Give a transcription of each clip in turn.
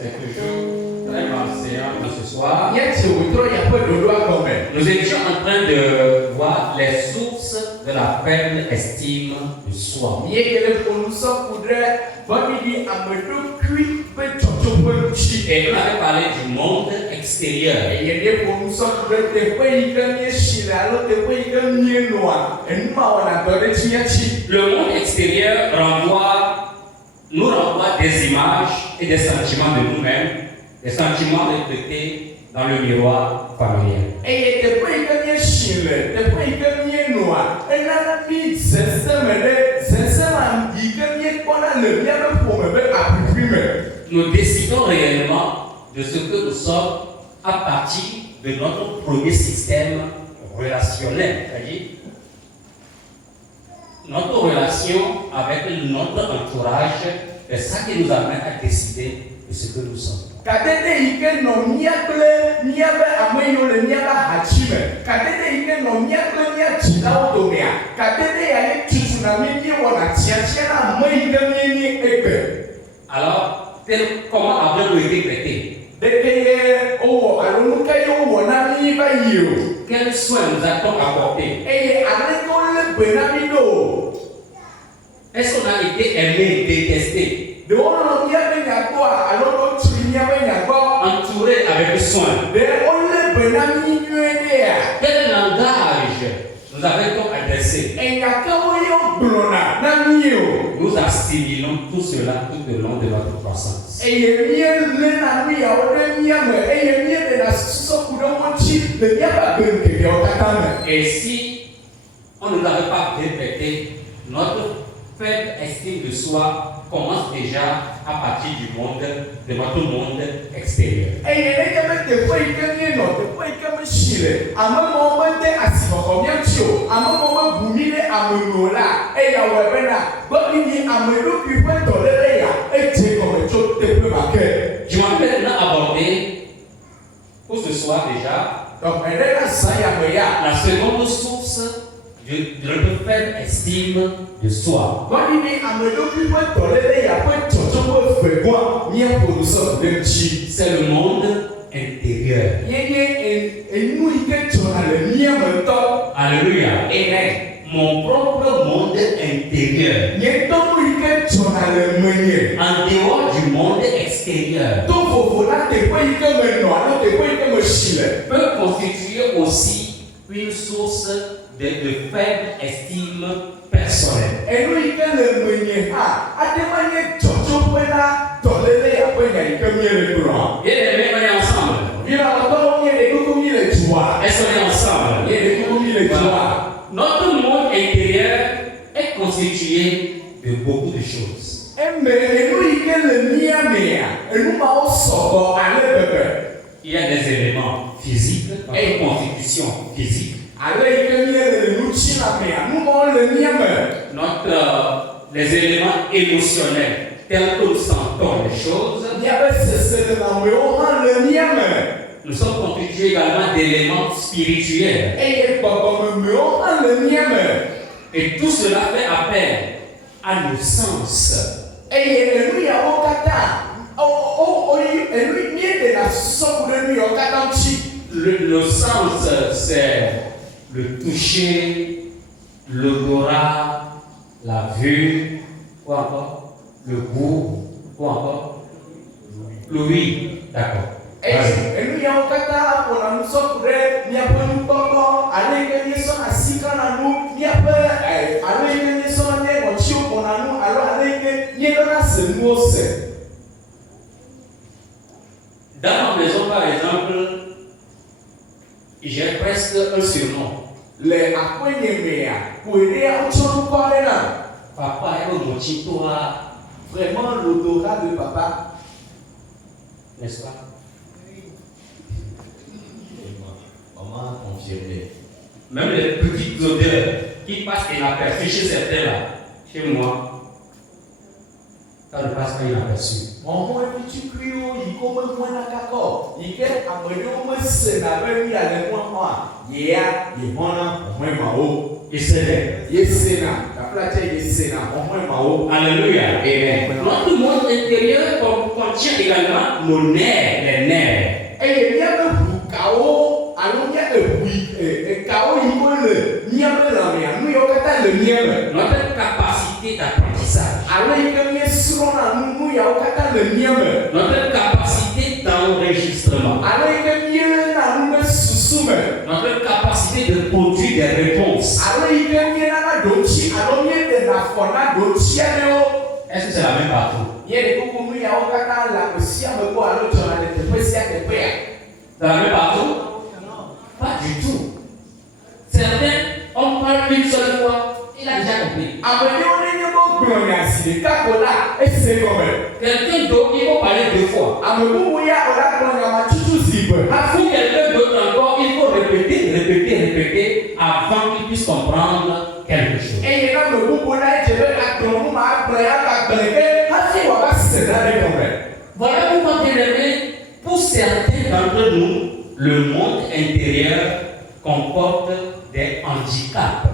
C'est toujours très marséant de ce soir. Nous étions en train de voir les sources de la faible estime de soi. Et on avait parlé du monde extérieur. Le monde extérieur nous renvoie des images et des sentiments de nous-mêmes, des sentiments reflétés dans le miroir familial. Nous décidons réellement de ce que nous sommes à partir de notre premier système relationnel. C'est-à-dire, notre relation avec notre entourage, c'est ça qui nous amène à décider de ce que nous sommes. Alors, comment avons-nous été traités? Quels soins nous a-t-on apportés? Est-ce qu'on a été aimé, détesté? Entouré avec soin? Quel langage nous avait-on adressé? Nous assimilons tout cela tout au long de notre croissance. Et si on ne nous avait pas bien traité, notre faible estime de soi commence déjà à partir du monde, de notre monde extérieur. Je m'appelle maintenant aborder pour ce soir déjà la seconde source de notre faible estime de soi. C'est le monde intérieur. Alléluia. Amen. Mon propre monde intérieur. En dehors du monde extérieur. Peut constituer aussi une source de faible estime personnelle. Bien aimés, on est ensemble. Est-ce qu'on est ensemble? Voilà. Notre monde intérieur est constitué de beaucoup de choses. Il y a des éléments physiques, une constitution physique. Les éléments émotionnels, tels que nous sentons les choses. Nous sommes constitués également d'éléments spirituels. Et tout cela fait appel à nos sens. Le sens, c'est le toucher, l'odorat, la vue, quoi encore? Le goût, quoi encore? L'ouïe, d'accord. Dans ma maison, par exemple, j'ai presque un surnom. Papa est un mochitoa. Vraiment l'odorat de papa. N'est-ce pas? Maman confirmé. Même les petites odeurs qui passent inaperçues chez certains là, chez moi, ça ne passe pas inaperçu. il se lève. Alléluia. Amen. Notre monde intérieur contient également nos nerfs, les nerfs. Notre capacité d'apprentissage. Notre capacité d'enregistrement. Notre capacité de produire des réponses. Est-ce que c'est la même partout? C'est la même partout? Pas du tout. Certains, on parle une seule fois, il a déjà compris. Quelqu'un d'autre, il faut parler deux fois. Pour quelqu'un d'autre encore, il faut répéter avant qu'il puisse comprendre quelque chose. Voilà pourquoi, bien aimé, pour certains d'entre nous, le monde intérieur comporte des handicaps.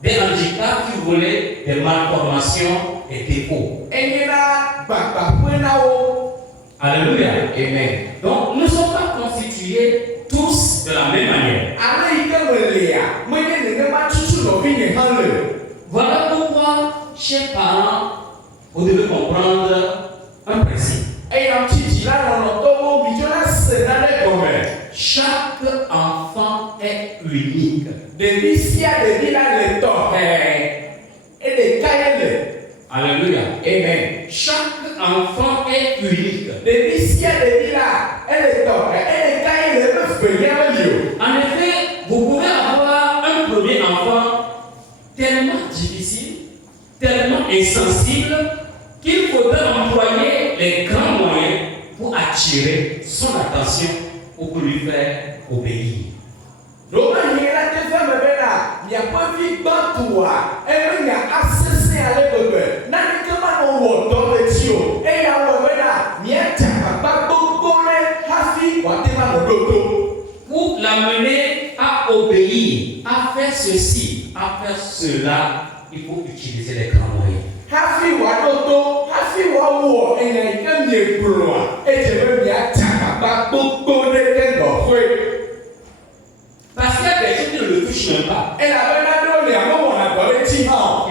Des handicaps, si vous voulez, des malformations et défauts. Alléluia. Amen. Donc, nous ne sommes pas constitués tous de la même manière. Voilà pourquoi, chers parents, vous devez comprendre un principe. Chaque enfant est unique. Alléluia. Amen. Chaque enfant est unique. En effet, vous pouvez avoir un premier enfant tellement difficile, tellement insensible, qu'il faudra employer les grands moyens pour attirer son attention ou pour lui faire obéir. Pour l'amener à obéir, à faire ceci, à faire cela, il faut utiliser les grands moyens. Parce qu'il y a des gens qui ne le touchent même pas.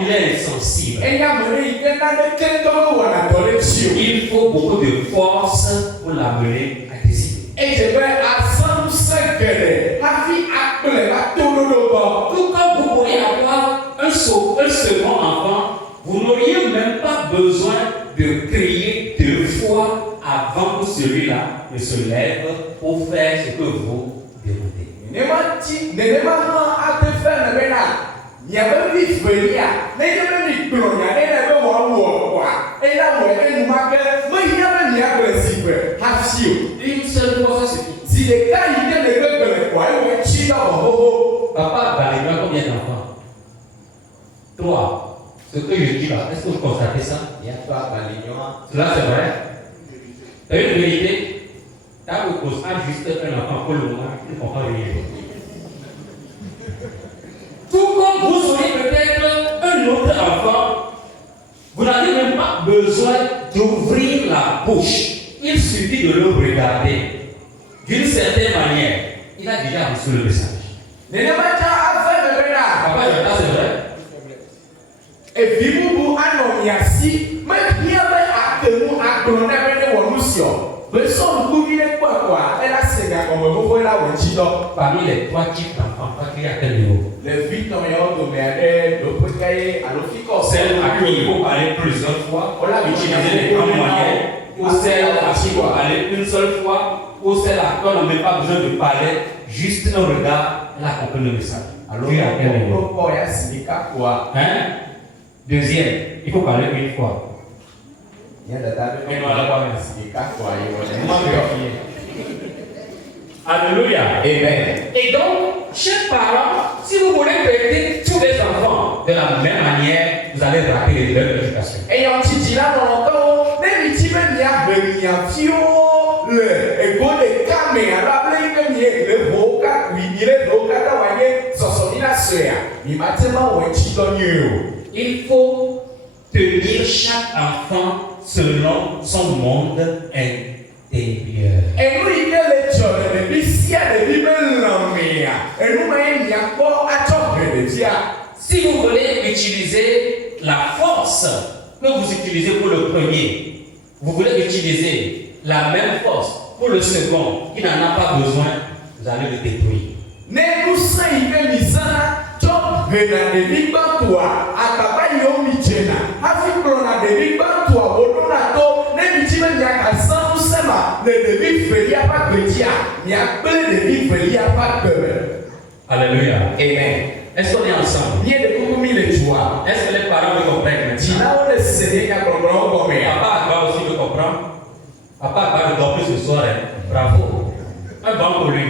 Il est insensible. Il faut beaucoup de force pour l'amener à décider. Tout comme vous pourriez avoir un second enfant, vous n'auriez même pas besoin de crier deux fois avant que celui-là ne se lève pour faire ce que vous demandez. Une seule fois, ça suffit. Papa Baléma, combien d'enfants? 3. Ce que je dis là, est-ce que vous constatez ça? Cela c'est vrai. C'est une vérité. Quand vous constatez juste un enfant pour le moment, il ne comprend rien. Tout comme vous aurez peut-être un autre enfant, vous n'avez même pas besoin d'ouvrir la bouche. Il suffit de le regarder. D'une certaine manière, il a déjà reçu le message. Papa, c'est vrai. Parmi les 3 types d'enfants, il y a quel niveau? Celle à qui il faut parler plusieurs fois, utiliser les grands moyens, ou celle à qui il faut parler une seule fois, ou celle à qui on n'a même pas besoin de parler, juste un regard, elle a compris le message. Alors, il y a quel niveau? Hein? Deuxième, il faut parler une fois. Alléluia. Amen. Et donc, chers parents, si vous voulez traiter tous les enfants de la même manière, vous allez rater leur éducation. Et on dit là dans le temps, les victimes n'y a le ego de caméra, la blague que le vocat, oui, il est vocat d'avoir soixante la soya. Il m'a tellement Il faut tenir chaque enfant selon son monde intérieur. Et nous, il y a les gens, les bicia, les bibels, et nous, il y a encore à choper les dia. Si vous voulez utiliser la force que vous utilisez pour le premier, vous voulez utiliser la même force pour le second qui n'en a pas besoin, vous allez le détruire. Ne nous sommes job vena de bibantua akaba yomi jena afi krona de bibantua wodona to ne bitime nya kasan sema ne de bi feria pa gbetia nya pele de bi feria pa bebe. Alléluia. Amen. Est-ce qu'on est ensemble? Ni de kukumi le joie. Est-ce que les parents me comprennent maintenant? Dina on se sene nya comprendre comme Papa va aussi me comprendre. Papa va le dormir ce soir. Bravo. Un bon pour lui.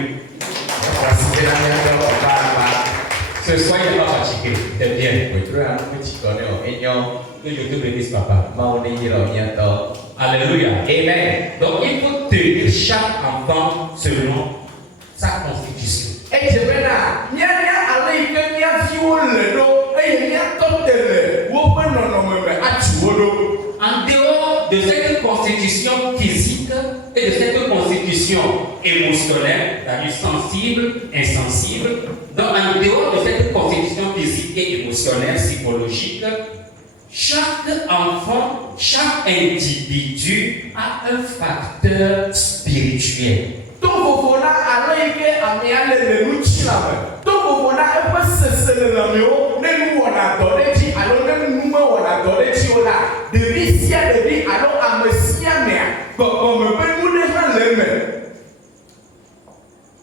Ce soir, il n'est pas fatigué. C'est bien. Que Dieu te bénisse, papa. Alléluia. Amen. Donc, il faut tenir chaque enfant selon sa constitution. Et je vais là, nya allez que nya fiou le do, et nya totele, wo pe non me atuodo. En dehors de cette constitution physique et de cette constitution émotionnelle, c'est-à-dire sensible, insensible, donc en dehors de cette constitution physique et émotionnelle, psychologique, chaque enfant, chaque individu a un facteur spirituel. Tout le allez que amia le nuchilame. Tout le monde a un peu cessé le lamio, ne nous on a donné dit, alors ne nous on a donné dit on a de vie de vie, alors à messia mea, comme me peut nous défendre les.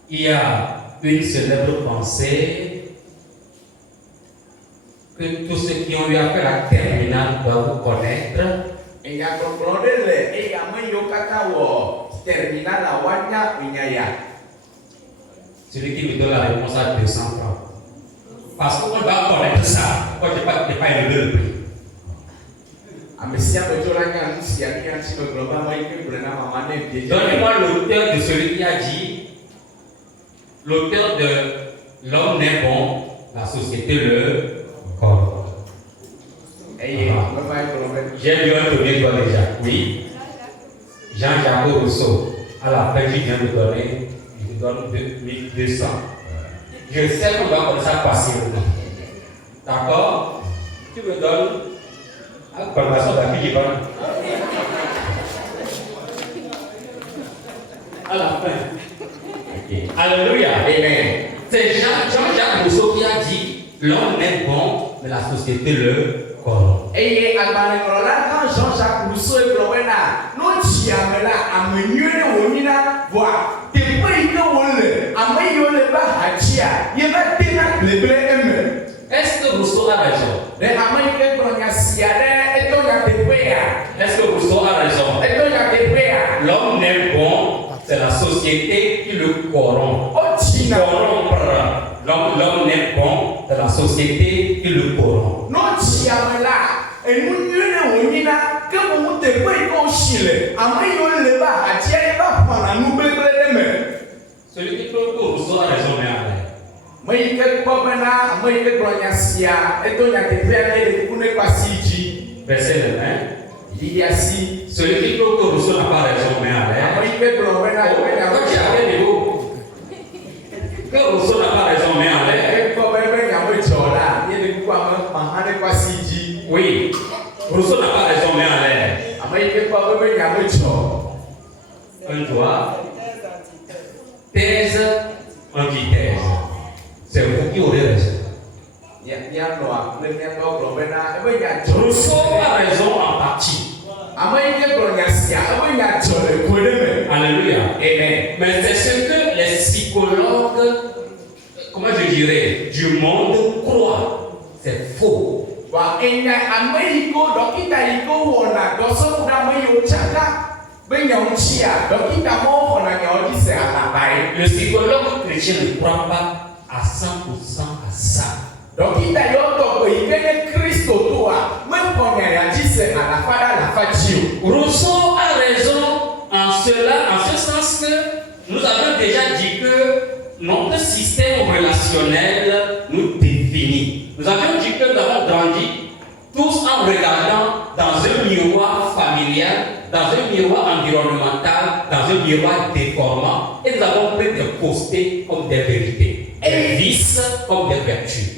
Il y a une célèbre pensée que tous ceux qui ont eu à faire la terminale doivent connaître. Et il y a compris le, et il y a même yokata wo terminal la wanya unyaya. Celui qui me donne la réponse à 200 francs. Parce qu'on va connaître ça. Moi, je n'ai pas élevé le prix. Donnez-moi l'auteur de celui qui a dit, l'auteur de l'homme n'est bon, la société le corrompt. J'ai lu un premier toi déjà. Oui. Jean-Jacques Rousseau. À la fin, je viens de donner, je vous donne 2200. Je sais qu'on va comme ça passer. D'accord? Tu me donnes la formation d'accueil qui à la fin. Okay. Alléluia. Amen. C'est Jean-Jacques Rousseau qui a dit l'homme est bon, mais la société le corrompt. Et quand Jean-Jacques Rousseau est là, nous sommes là, à me nuire au mina, voir. T'es pas y à me yole ba hachia, y va tenir le blé. Est-ce que Rousseau a raison? Est-ce que Rousseau a raison? L'homme n'est bon, c'est la société qui le corrompt. L'homme n'est bon, c'est la société qui le corrompt. Et nous nous que vous te pouvez conchiler. Celui qui trouve que Rousseau a raison, mais verset 9. Il y a si. Celui qui trouve que Rousseau n'a pas raison, mais que Rousseau n'a pas raison, mais oui, Rousseau n'a pas raison, mais en l'air. Un doigt, thèse, antithèse. C'est vous qui aurez raison. Rousseau a raison en partie. Alléluia. Amen. Mais c'est ce que les psychologues, comment je dirais, du monde croient. C'est faux. Le psychologue chrétien ne croit pas à 100% à ça. Donc il y a Christ au toit. Rousseau a raison en ce sens que nous avons déjà dit que notre système relationnel nous définit. Nous avions dit que nous avons grandi tous en regardant dans un miroir familial, dans un miroir environnemental, dans un miroir déformant, et nous avons pris des faussetés comme des vérités, des vices comme des vertus.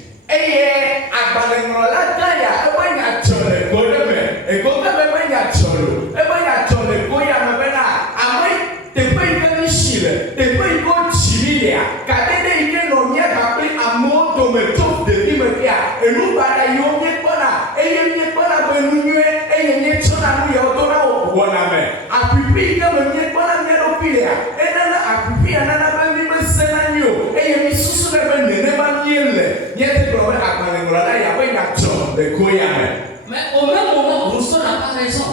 Mais au même moment, Rousseau n'a pas raison.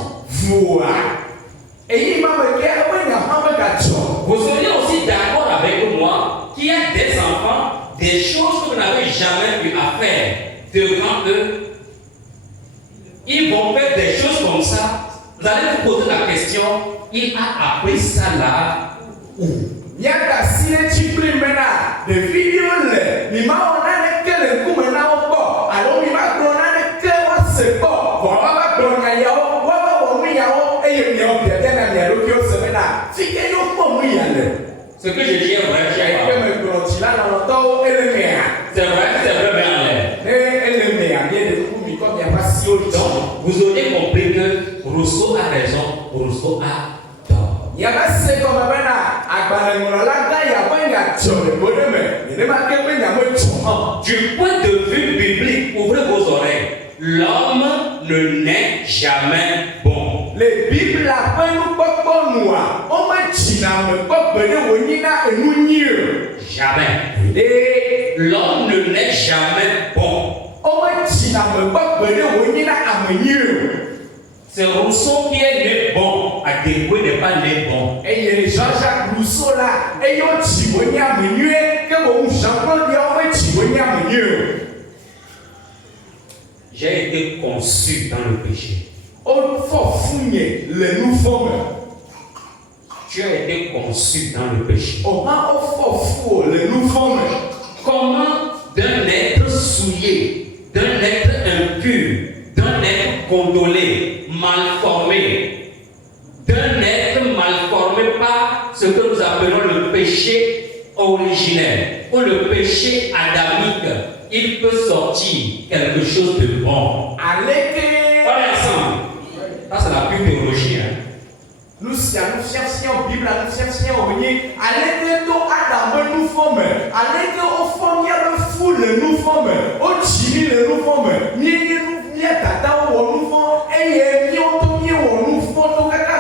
Vous seriez aussi d'accord avec moi qu'il y a des enfants, des choses que vous n'avez jamais eu à faire devant eux. Ils vont faire des choses comme ça. Vous allez vous poser la question, il a appris ça là où? Ce que je dis est vrai, c'est vrai, donc, vous aurez compris que Rousseau a raison, Rousseau a tort. Du point de vue biblique, ouvrez vos oreilles. L'homme ne naît jamais bon. Les Bibles appellent nous Jamais. Et l'homme ne naît jamais bon. C'est Rousseau qui est né bon, à Déboué n'est pas né bon. Et Jean-Jacques Rousseau là, j'ai été conçu dans le péché. Tu as été conçu dans le péché. Comment d'un être souillé, d'un être impur, d'un être condolé, mal formé, d'un être mal formé par ce que nous appelons le péché originel ou le péché adamique, il peut sortir quelque chose de bon. On est ensemble. Ça, c'est la pure théologie. Nous cherchions Bible, nous cherchions Ogni. Allez to Adam nous forme. Allez que au forme y a le fou le nous forme. Au chimi le nous forme. Ni tata ou nous forme. Et ni on to ni on nous forme. To kaka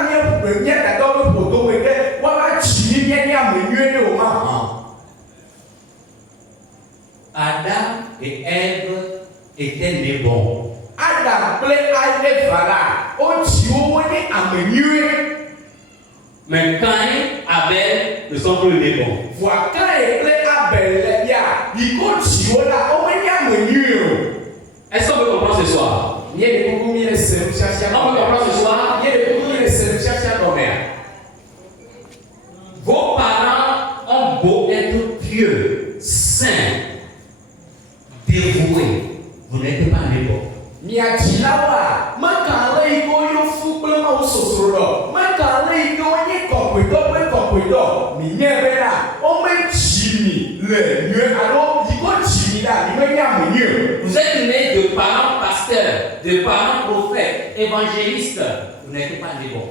ni tata ou poto weke. Wala chimi ni amenue au ma. Adam et Ève étaient nés bons. Adam plaît à Ève là. Au chio ni amenue. Mais Caïn, Abel ne sont plus les bons. Est-ce qu'on peut comprendre ce soir? On peut comprendre ce soir? Vos parents ont beau être pieux, saints, dévoués, vous n'êtes pas les bons. Vous êtes nés de parents pasteurs, de parents prophètes, évangélistes, vous n'êtes pas les bons.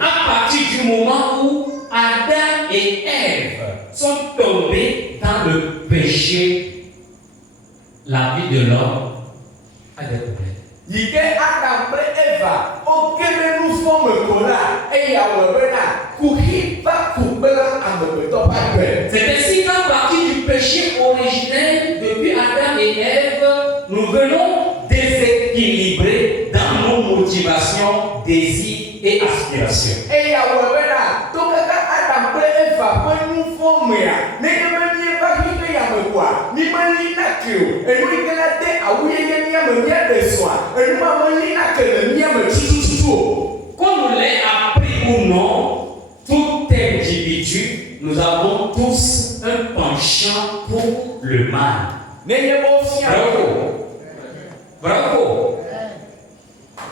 À partir du moment où Adam et Ève sont tombés dans le péché, la vie de l'homme a des problèmes. C'est ainsi qu'à partir du péché originel, depuis Adam et Ève, nous venons déséquilibrer dans nos motivations, désirs et aspirations. kiri o enu yi ke na de awu yeye miame miaɖe sɔa enu ma me li na ke le miame tutututu o. Qu'on nous l'ait appris ou non, tout individu, nous avons tous un penchant pour le mal. Nenye bo fia Bravo. Bravo.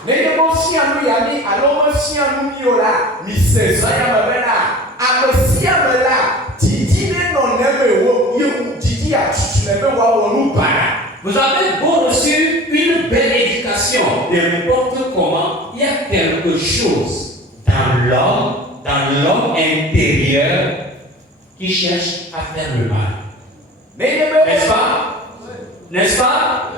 nenye bo fia nu ya mi alo mo fia nu mi o la mi se zɔ ya me bena ame sia me la didi ne nɔ ne me wo ye didi atutu ne be woawɔ nu bana. Vous avez beau reçu une belle éducation, n'importe comment, il y a quelque chose dans l'homme intérieur qui cherche à faire le mal. N'est-ce pas? N'est-ce pas?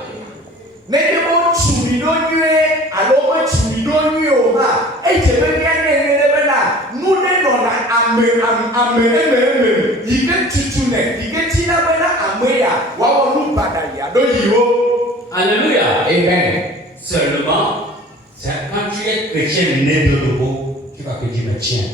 Nenye bo tumi do nyuie alo mo tumi do nyuie o ma edze be mianye ne bena nu ne nɔna ame eme yi ke tutu ne yi ke tina bena ame ya woawɔ nu bana ya do yi o. Alléluia. Amen. Seulement, c'est quand tu es chrétien né de nouveau, tu vas te dire, mais tiens,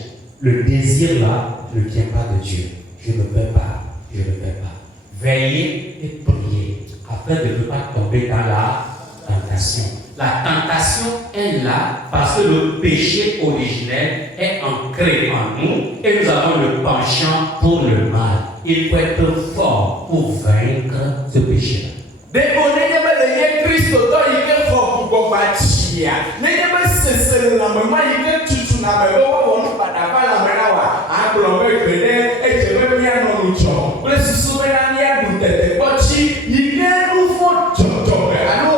le désir là ne vient pas de Dieu. Je ne peux pas, je ne peux pas. Veillez et priez afin de ne pas tomber dans la tentation. La tentation est là parce que le péché originel est ancré en nous et nous avons le penchant pour le mal. Il faut être fort pour vaincre ce péché-là. Debo nenye be le nye Kristo tɔ yi ke xɔ gbɔgbɔ tsia nenye be sese le lãmema yi ke tutu na me be woawɔ nu bana va lãme na wa agblɔ be gbeɖe edze be mianɔ nudzɔ kple susu bena miaɖu tetekpɔtsi yi ke nufɔ dzɔdzɔme alo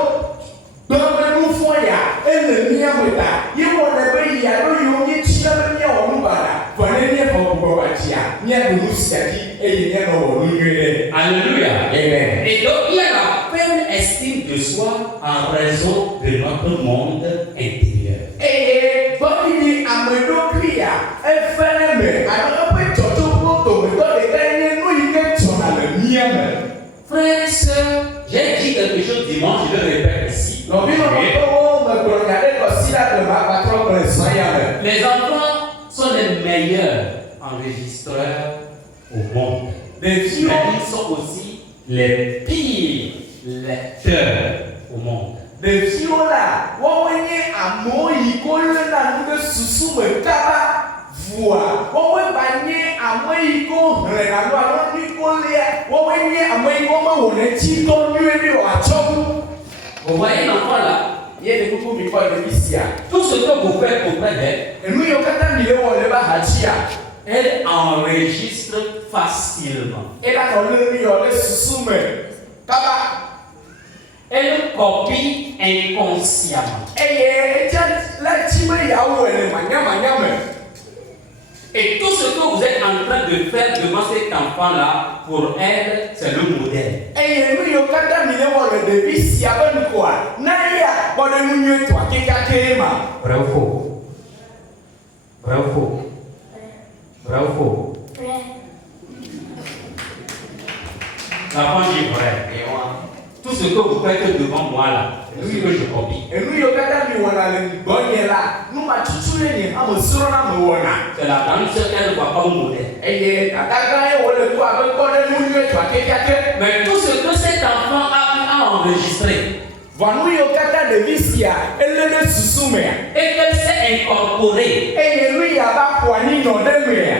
gbɔme nufɔ ya ele miame ta ye wɔne be ya ɖo yiwo míetia be miawɔ nu bana vɔ ne miexɔ gbɔgbɔ tsia miaɖu nu sia dzi eye mianɔ wɔ nu nyui ɖe. Alléluia. Amen. Et donc, il y a la faible estime de soi en raison de notre monde intérieur. Eye bɔdidi ameɖokui ya efe ne me alo eƒe dzɔdzɔkpɔ dometɔ ɖeka nye nu yi ke dzɔna le mia me. Frères et sœurs, j'ai dit quelque chose dimanche, je le répète ici. Nɔvinɔnɔtɔwo megblɔ nya ɖe ɖɔsi la gbe ma gbatrɔ gblɔ zã ya me. Les enfants sont les meilleurs enregistreurs au monde. Ɖeviwo Mais ils sont aussi les pires lecteurs au monde. ɖeviwo la woawoe nye amewo yi ko léna nu ɖe susu me kaba vua woawoe ba nye ame yi ko hlẽna nu alo nu yi ko lia woawoe nye ame yi ko mewɔne ŋutidɔ nyuie ɖe wòatsɔ nu. Vous voyez l'enfant là? Ye de kuku mi kɔ ɖevi sia. Tout ce que vous faites auprès d'elle, Enu yiwo katã mi le wɔ le ba hatsia. elle enregistre facilement. Ela nɔ lé nu yɔ le susu me kaba. Elle copie inconsciemment. Eye etsia la dzi be yeawɔe le manyamanya me. Et tout ce que vous êtes en train de faire devant cet enfant-là, pour elle, c'est le modèle. Eye nu yiwo katã mi le wɔ le ɖevi sia be nukua na ya kpɔ ɖe nu nyuietɔa kekake ma. Vrai ou faux? Vrai ou faux? Vrai ou faux? L'enfant dit vrai. Tout ce que vous faites devant moi là, c'est ce que je copie. Enu yiwo katã mi wɔna le gbɔnye la nu ma tutu le nye ame srɔ̃na me wɔna. C'est la grande sœur qu'elle voit comme modèle. Eye tatagã ye wòle ku abe kpɔ ɖe nu nyuietɔa kekake. Mais tout ce que cet enfant a enregistré Vɔ nu yiwo katã ɖevi sia elé ɖe susu mea. et qu'elle s'est incorporée, Eye nu ya va ƒo anyi nɔ ɖe mea.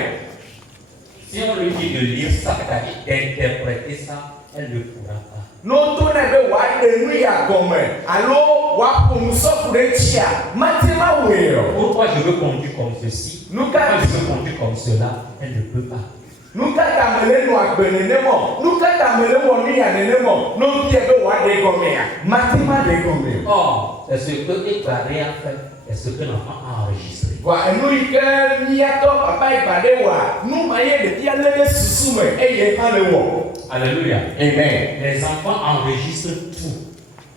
si on lui dit de lire ça, c'est-à-dire d'interpréter ça, elle ne pourra pas. N'oto ne be wòaɖe nu ya gɔme alo wòaƒo nusɔku ɖe tsia mate ma wɔe o. Pourquoi je veux conduire comme ceci? Nu Pourquoi ka je veux conduire comme cela? Elle ne peut pas. nu ka ta me le nɔ agbe nenema nu ka ta me le wɔ nu ya nenema n'o bia be wòaɖe gɔmea mate ma ɖe gɔme. Or, c'est ce que Ébaré a fait, c'est ce que l'enfant a enregistré. Vɔ enu yi ke miatɔ papa Igba ɖe wɔa nu ma ye ɖevia lé ɖe susu me eye hã le wɔ. Alléluia. Amen. Les enfants enregistrent tout.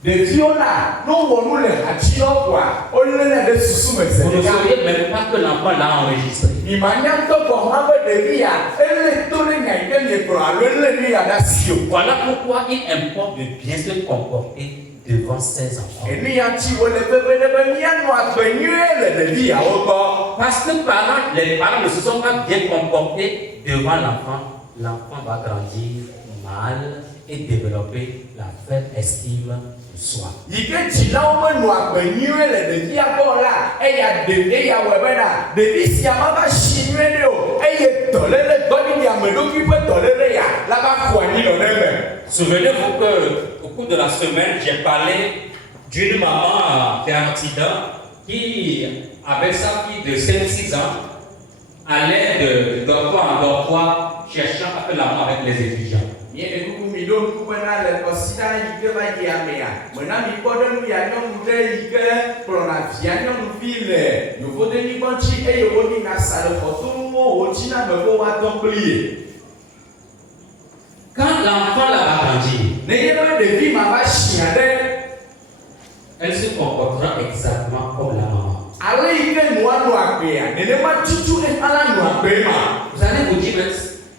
Ɖeviwo la no wɔ nu le hatsiɔ koa wolé ne ɖe susu me Vous ne se. sauriez même pas que l'enfant l'a enregistré. Mimanya ŋutɔ gɔ hã be ɖevi ya elé to ɖe nya yi ke miegblɔ alo elé nu ya ɖe asi o. Voilà pourquoi il importe de bien se comporter devant ses enfants. Enu ya ŋuti wòle bebe ɖe be mianɔ agbe nyuie le ɖevi yawo gbɔ. Parce que les parents ne se sont pas bien comportés devant l'enfant, l'enfant va grandir mal et développer la faible estime de soi. Yike dzilawo menɔ agbe nyuie le ɖevia gbɔ la, eya eya wɔe bena ɖevi sia mava si nyuie ɖe o, eye dɔléle gbɔɖiɖi ame ɖokui ƒe dɔléle ya la va ƒo anyi nɔ ɖe me. Souvenez-vous que au cours de la semaine, j'ai parlé d'une maman qui a un accident qui avait sa fille de 5-6 ans allait de dortoir en dortoir cherchant à faire l'amour avec les étudiants. Mie ekuku mi ɖo ŋku bena le kɔsida yike va yi amea, mena mi kpɔ ɖe nu ya nyɔnu ɖe yike kplɔna via nyɔnuvi le yovodenyigba ŋuti eye wodina sa le xɔtonuwo wodzina me be woadɔ kpli ye. Quand l'enfant là va grandir, Nenye be ɖevi ma va sia ɖe, elle se comportera exactement comme la maman. ale yike nua nɔ agbea, nenema tutu eƒã la nɔ agbe ma. Vous allez vous dire, mais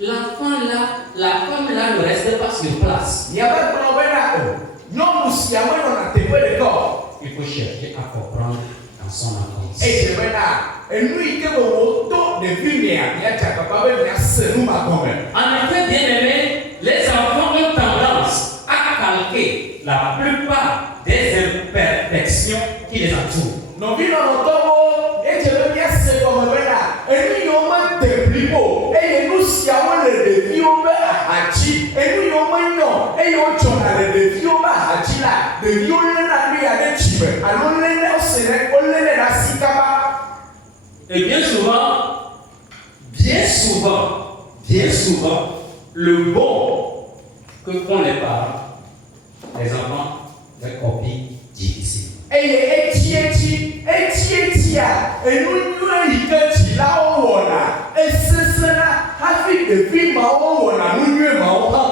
l'enfant là, la femme là ne reste pas sur place. Miava gblɔ bena o, nyɔnu sia menɔna teƒe ɖeka o. Il faut chercher à comprendre dans son enfance. Edze bena enu yike be woto ɖevi mea miadze agbagba be miase nu ma gɔme. En effet, bien aimé, les enfants ont tendance à calquer la plupart des imperfections qui les entourent. Nɔvi nɔnɔtɔwo edze be miase gɔme bena enu yiwo mede blibo eye nu siawo le ɖeviwo ƒe ahadzi, enu yiwo menyɔ eye wodzɔna le ɖeviwo ƒe ahadzi la, ɖeviwo léna nu ya ɖe dzime alo léna wolé ɖe asi kaba. Et bien souvent, le bon que font les parents, les enfants, les copient difficile. Eye etietia enu nyuie yike dzilawo wɔna esesẽna hafi ɖevi mawo wɔna nu nyuie mawo hã.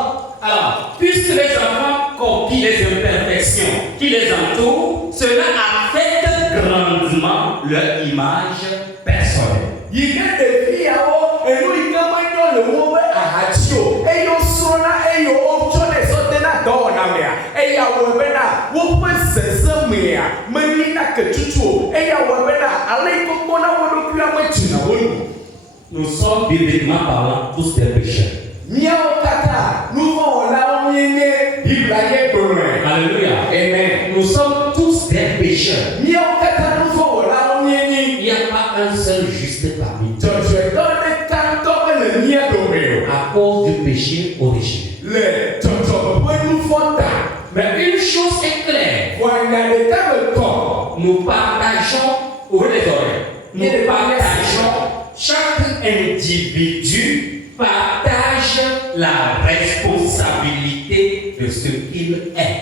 Alors, puisque les enfants copient les imperfections qui les entourent, cela affecte grandement leur image personnelle. Yike ɖevi yawo enu yike menyɔ le woƒe ahadzi o eye wosrɔ̃na eye wotsɔnɛ zɔ dena dɔwɔna mea eya wɔe bena woƒe zeze mea menina ketutu o eya wɔe bena ale yike kpɔna wo ɖokuia medzina wo nu. Nous sommes bibliquement parlant tous des pécheurs. Míawo katã nuvɔwɔlawo mienye Biblia gblɔe. Alléluia. Amen. Nous sommes tous des pécheurs. Míawo katã nuvɔwɔlawo mienye. Il n'y a pas un seul juste parmi nous. Dzɔdzɔetɔ ɖeka ŋutɔ mele mía dome o. À cause du péché originel. Le dzɔdzɔme ƒe nuvɔ ta. Mais une chose est claire. Wɔnya ɖeka me kɔ. Nous partageons, ouvrez les oreilles, nous partageons, chaque individu partage la responsabilité de ce qu'il est.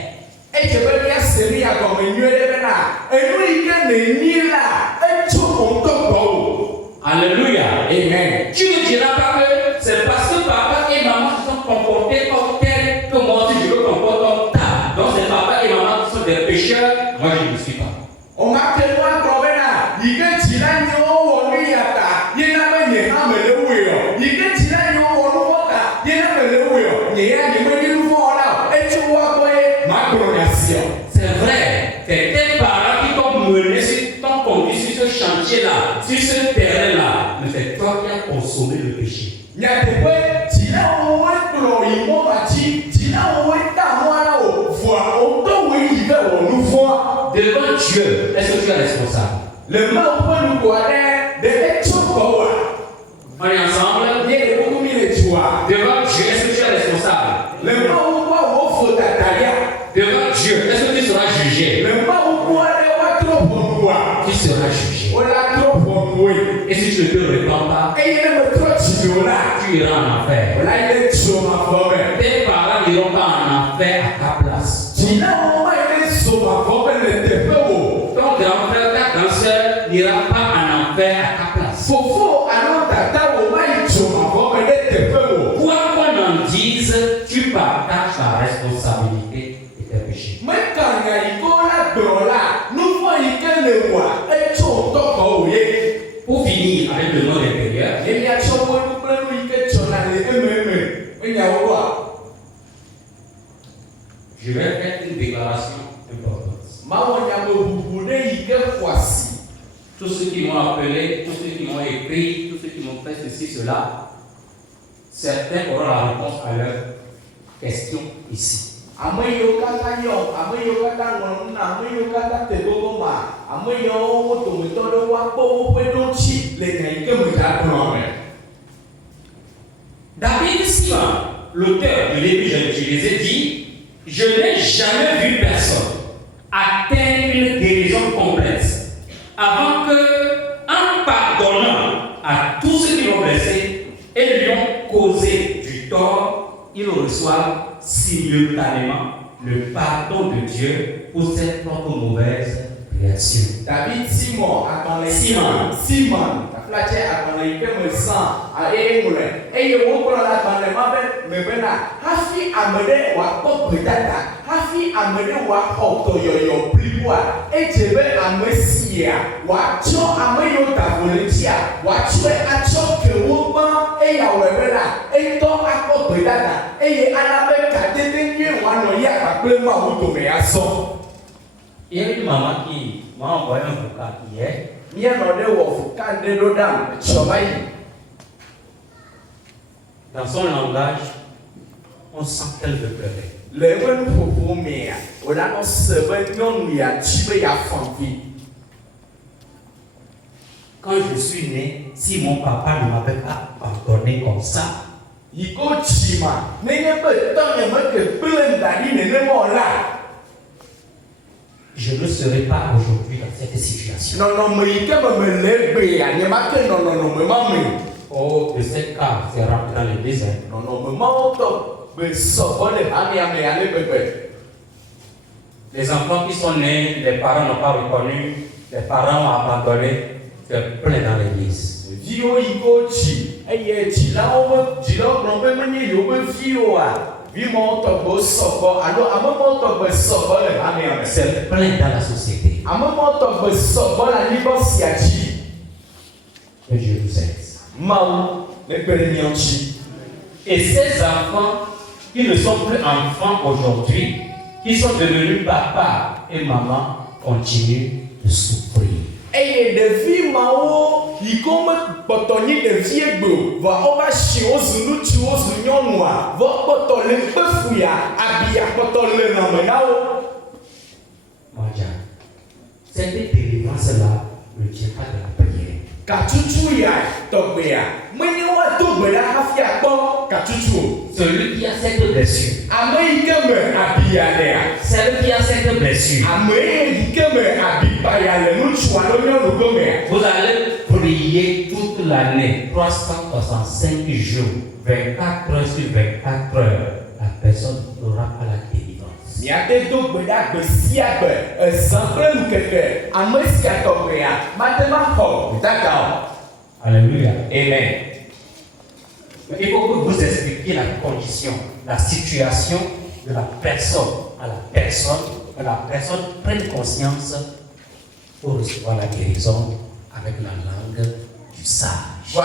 Edze be míase nu ya gɔme nyuie ɖe bena enu yike nenyi la etso ŋutɔ gbɔ o. Alléluia. Amen. Tu ne diras pas que c'est parce que papa et maman se sont comportés comme tel que moi aussi je me comporte comme ça. Donc c'est papa et maman qui sont des pécheurs, moi je ne le suis pas. O ma ke nu agblɔ bena yike dzila nyewo wɔ nu ya ta yena be nye hã mele woe o. Yike dzila nyewo wɔ nu vɔ ta yena mele woe o. Nye ya nye menye nu vɔ wɔla o. Etso woagbɔe ma gblɔ nya si o. C'est vrai, c'est tes parents qui t'ont mené, t'ont conduit sur ce chantier-là, sur ce terrain-là. Mais c'est toi qui as consommé le péché. Nyateƒe dzilawo kplɔ yi mɔ ma dzi, dzilawo ta mɔ la o, voa wotɔ wo yi be wɔ nu vɔa. Devant Dieu, est-ce que tu es responsable? Le Mawu ƒe nugo aɖe ɖe etso kɔwoa. On est ensemble? Mie ɖe kuku mi le tsoa. Devant Dieu, est-ce que tu es responsable? Le Mawu ƒe awofo tatalia. Devant Dieu, est-ce que tu seras jugé? Le Mawu ƒe aɖe woatrɔ ʋɔnua. Tu seras jugé. Wola trɔ ʋɔnue. Et si tu ne te repens pas, Eye ne me trɔ tsi o la. tu iras en enfer. Wola yi ɖe tsomafɔ me. Tes parents n'iront pas en enfer à ta place. Dzilawo ma yi ɖe somafɔ me le teƒe o. Ton grand frère, ta grande sœur n'ira pas en enfer à ta place. Fofo alo tata wo ma yi tsomafɔ me ɖe teƒe o. Quoi qu'on en dise, tu partages la responsabilité de tes péchés. Meka nya yi ke wola gblɔ la, nu vɔ yi ke le wɔa, etso ŋutɔ gbɔ wo ye. Pour finir avec le monde intérieur, Ye miatsɔ wo nu kple nu yi ke tsɔna le ememe, enyawo wa. je vais faire une déclaration importante. Mawɔ nyameʋuʋu ɖe yi ke xɔ asi. Tous ceux qui m'ont appelé, tous ceux qui m'ont écrit, tous ceux qui m'ont fait ceci, cela, certains auront la réponse à leur question ici. Ameyo kata yo, ameyo kata ngom na, ameyo kata tebo ma, ameyo woto metodo wa po pedo chi le ngai ke muta prome. David Simon, l'auteur de l'Épître, je les ai dit, je n'ai jamais vu personne atteindre une guérison complète avant que, en pardonnant à tous ceux qui l'ont blessé et lui ont causé du tort, il reçoit simultanément le pardon de Dieu pour ses propres mauvaises réactions. David Simon attend les Simon, la flache attend les que me sang à émouler. Et il vous prend la bande me bena. Hafi amede wa pop data. Hafi amede wa auto yo plus bois. Et je vais amesia. Wa cho ameyo ta volontia. Wa chwe a cho que vous ban et ya webena. Et to a pop data. Et anabe kadete nye wa no ya ka plema ou to me aso. Il y a une maman qui m'a envoyé un vocal hier. Dans son langage, on sent qu'elle veut pleurer. Quand je suis né, si mon papa ne m'avait pas pardonné comme ça, je ne serais pas aujourd'hui dans cette situation. Oh, de cette cas, c'est rentré dans le désert. Les enfants qui sont nés, les parents n'ont pas reconnu, les parents ont abandonné, c'est plein dans l'église. C'est plein dans la société. Que Dieu nous aide. Et ces enfants qui ne sont plus enfants aujourd'hui, qui sont devenus papa et maman, continuent de souffrir. Et les filles mao, ils comme botoni de vieux va on va chier aux noix, va botole fouya, abia botole namenao. Maja, cette délivrance-là ne tient pas de la prière. Kachuchu ya, tobea. Mwenyewa tobea hafia bon, kachuchu. Celui qui a cette blessure. Ameikeme abiyalea. Celui qui a cette blessure. Ameikeme abiyalea. Vous allez prier toute l'année, 365 jours, 24 heures sur 24 heures. La personne n'aura pas la délivrance. Alléluia. Amen. Mais il faut que vous expliquiez la condition, la situation de la personne à la personne, que la personne prenne conscience pour recevoir la guérison avec la langue du sage.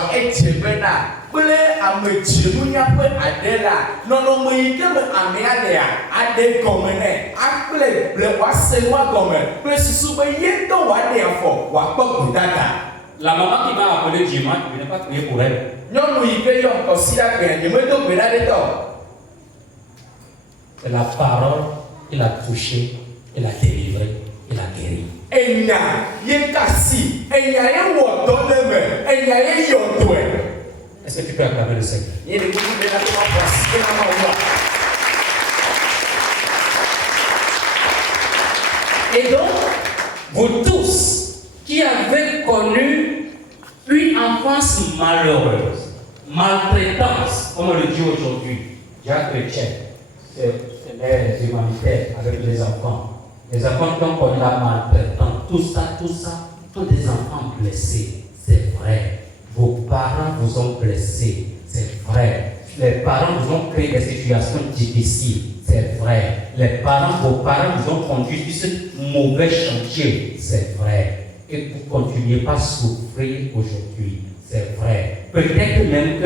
La maman qui m'a appelé dimanche, je n'ai pas prié pour elle. C'est la parole qui l'a touchée, qui l'a délivrée, qui l'a guérie. Est-ce que tu peux acclamer le Seigneur? Et donc, vous tous qui avez connu une enfance malheureuse, maltraitance, comme on le dit aujourd'hui, Jacques Chrétien, c'est les humanitaires avec les enfants. Les enfants qui ont connu la maltraitance, tout ça, sont des enfants blessés, c'est vrai. Vos parents vous ont blessés, c'est vrai. Les parents vous ont créé des situations difficiles, c'est vrai. Vos parents vous ont conduit sur ce mauvais chantier, c'est vrai. Et vous ne continuez pas à souffrir aujourd'hui, c'est vrai. Peut-être même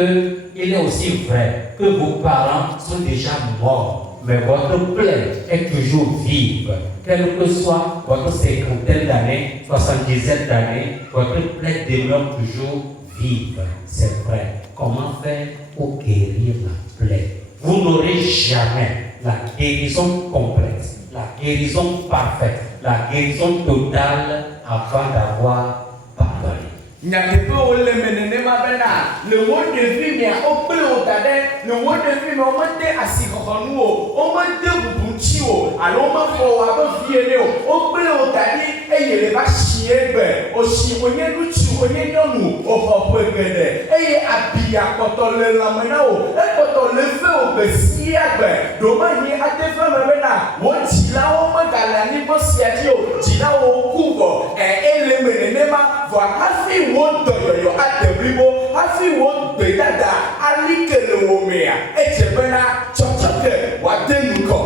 qu'il est aussi vrai que vos parents sont déjà morts, mais votre plaie est toujours vive. Quelle que soit votre cinquantaine d'années, 70 d'années, votre plaie demeure toujours vive, c'est vrai. Comment faire pour guérir la plaie? vous n'aurez jamais la guérison complète, la guérison parfaite, la guérison totale avant d'avoir pardonné. Nyakepe wo le menenema bena le wo devi mia o ple o dade le wo devi mia o mete asikohonu o mete bubunchi o alo ma fo wa ba fiele o ple o dade eye le ba shie gbe o shi onye luchu onye nyonu o ho pegede eye abia koto le lamena o e koto le fe o besi agbe do ma ni atefe me bena wo jila o ma gala ni bo siati o jila o kugo ele menenema vo afi wo doyoyo ateblibo hafi wo gbedada alikele wo mea echebena chochoke wadenuko.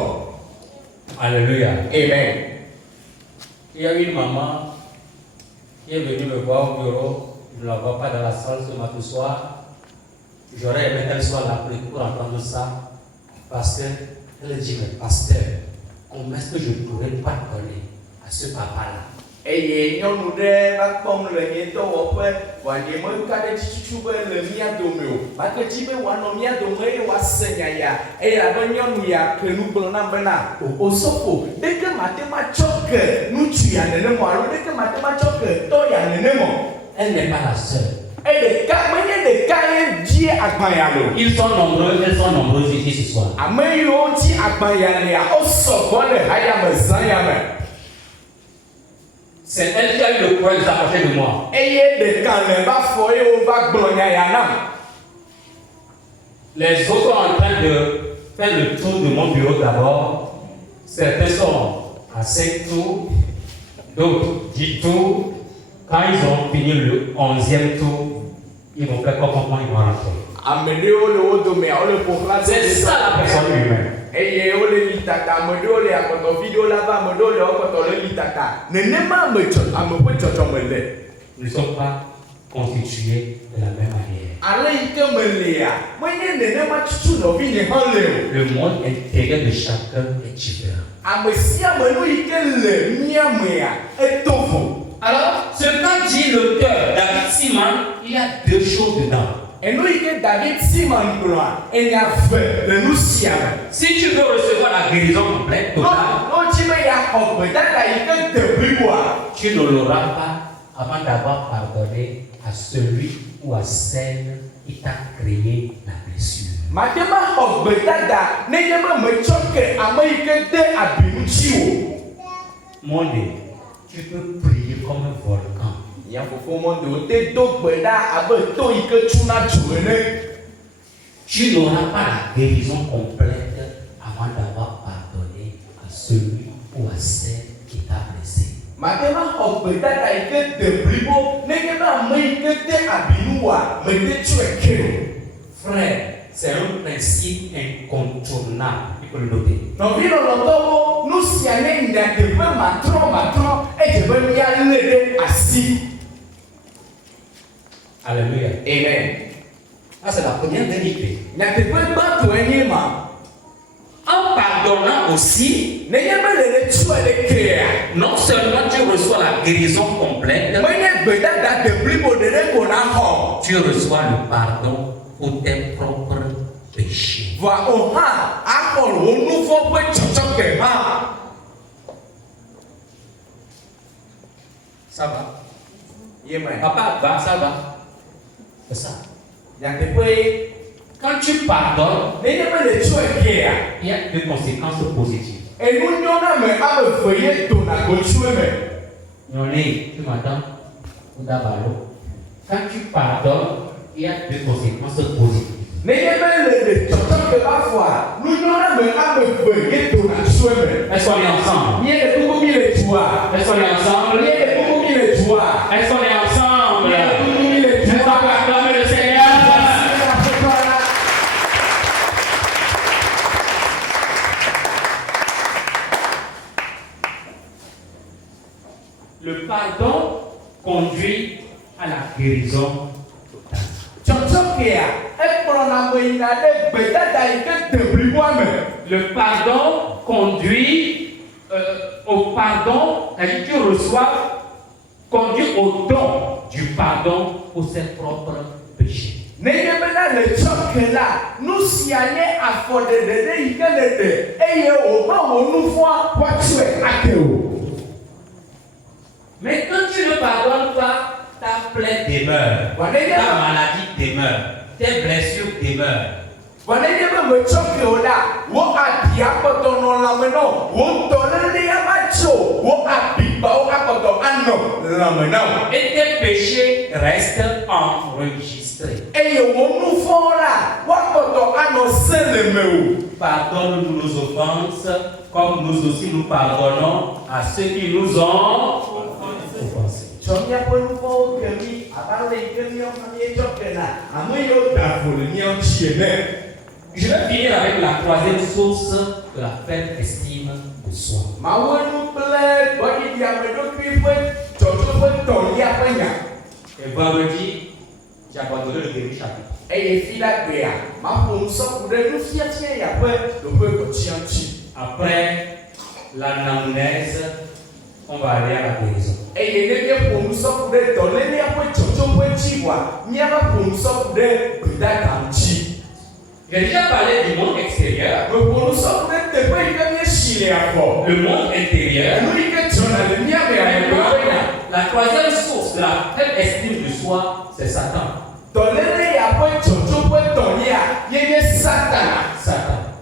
Alléluia. Amen. Il y a une maman qui est venue me voir au bureau. Je ne la vois pas dans la salle ce matin soir. J'aurais aimé qu'elle soit là pour entendre ça. Parce qu'elle dit, mais pasteur, comment est-ce que je pourrais pardonner à ce papa-là? Eye nyɔnu ɖe va kpɔm le nye dɔwɔƒe wòanye meka ɖe tsitsutu be le mía dome o make dzi be wòanɔ mía dome eye wòase nya ya eye abe nyɔnu ya ke nu gblɔ nam bena o sɔfo ɖeke mate ma tsɔ ke ŋutsu ya nenema alo ɖeke mate ma tsɔ ke tɔ ya nenema. Elle n'est pas la seule. Eye ɖeka menye ɖeka ye dzi agba ya lo. Ils sont nombreux, elles sont nombreuses ici ce soir. Ame yiwo dzi agba ya lia wo sɔgbɔ le hayame zã ya me. C'est elle qui a eu le courage de s'approcher de moi. Les autres sont en train de faire le tour de mon bureau d'abord. Certains sont à 5 tours, d'autres 10 tours. Quand ils ont fini le 11e tour, ils vont faire comment ils vont rentrer. C'est ça la personne humaine. Eye wo le litata ameɖewo le akɔtɔ viɖewo la va ameɖewo le akɔtɔ le litata nenema ame ƒe dzɔdzɔme le. Nous ne sommes pas constitués de la même manière. Ale yi ke me lea menye nenema tutu nɔvi ne hã le o. Le monde intérieur de chacun est différent. Ame sia ame nu yi ke le mía mea eto vo. Alors, ce qu'a dit l'auteur David Seaman, il y a deux choses dedans. Enu yi ke David Seaman gblɔa enya ve le nu sia me. Si tu veux recevoir la guérison complète, totale, n'otsi be ya xɔ gbedada yi ke de bliboa. tu ne l'auras pas avant d'avoir pardonné à celui ou à celle qui t'a créé la blessure. Mate ma xɔ gbedada nenye be metsɔ ke ame yi ke de abi ŋuti o. Monde, tu peux prier comme un volcan. Ya fofo monde o te do gbe ɖa abe to yi ke tsuna dzo ene. Tu n'auras pas la guérison complète avant d'avoir pardonné à celui ou à celle qui t'a blessé. Mate ma xɔ gbedada yi ke de blibo nenye be ame yi ke de abi nua mete tsɔe ke o. Frère, c'est un principe incontournable. Il faut le noter. Nɔvi lɔlɔtɔwo nu sia nye nyateƒe matrɔ edze be mía lé ɖe asi. Alléluia. Amen. Ça, c'est la première vérité. Nyateƒe gbãtɔ enye ma. En pardonnant aussi, Nenye be le tsɔe le kea. non seulement tu reçois la guérison complète, Menye gbedada de blibo ɖeɖe ko na xɔ. tu reçois le pardon pour tes propres péchés. Voa o hã axɔ wo nu vɔ ƒe tsɔtsɔke hã. Ça va? Amen. Papa, va, ça va? C'est ça. Nyateƒe Quand tu pardonnes, nenye be le tsɔe kea. il y a deux conséquences positives. Enu nyɔna me ame eve ye dona go tsue me. Nyolé, tu m'entends? Oudabalo. Quand tu pardonnes, il y a deux conséquences positives. Nenye be le tsɔtsɔke va fɔa nu nyɔna me ame eve ye dona tsue me. Est-ce qu'on est ensemble? Mie le kuku mi le tua. Est-ce qu'on est ensemble? Mie le kuku mi le tua. Est-ce qu'on est ensemble? Mie le kuku mi le Est-ce qu'on tua. peut acclamer le Seigneur? Le pardon conduit à la guérison totale. Tsɔtsɔkea ekplɔna me yina ɖe gbedada yi ke de bliboa me. Le pardon conduit au pardon, c'est-à-dire tu reçois, conduit au don du pardon pour ses propres péchés. Nenye bena le tsɔke la, nu sia nye afɔɖeɖe ɖe yi ke le ɖe eye wòhã wò nufoa woatsɔe ake o. Mais quand tu ne pardonnes pas, ta plaie demeure, ta maladie demeure, tes blessures demeurent. Nenye be me tsɔke o la, wo abi akpɔtɔ nɔ lãme nɔ, wo dɔléle ava tso, wo abigbawo akpɔtɔ anɔ lãme na o. Et tes péchés restent enregistrés. Eye wo nufoa la, woakpɔtɔ anɔ se le me o. Pardonne-nous nos offenses, comme nous aussi nous pardonnons à ceux qui nous ont offensés. Tsɔ míaƒe nufoawo ke mí abe ale yi ke míawo míetsɔke na ame yiwo da vo le míawo ŋuti ene. Je vais finir avec la troisième source de la faible estime de soi. Mawu nu kple gbɔɖiɖi ameɖokui ƒe dzɔdzɔƒe tɔlia ƒe nya. Et vendredi, j'ai abandonné le dernier chapitre. Eye fi la gbea, maƒo ŋusɔku ɖe nufiafia ya ƒe ɖoƒe kɔtia ŋuti. Après l'anamnèse, on va aller à la guérison. Eye ne míeƒo ŋusɔku ɖe dɔlélia ƒe dzɔdzɔƒe ŋuti voa, míava ƒo ŋusɔku ɖe gbedada ŋuti. J'ai déjà parlé du monde extérieur. Me ƒo ŋusɔku ɖe teƒe yi ke míesi le afɔ. Le monde intérieur. Nu yi ke dzɔna le míame ameɖoƒe. La troisième source de la faible estime de soi, c'est Satan. Dɔléle ya ƒe dzɔdzɔƒe tɔlia yenye Satana.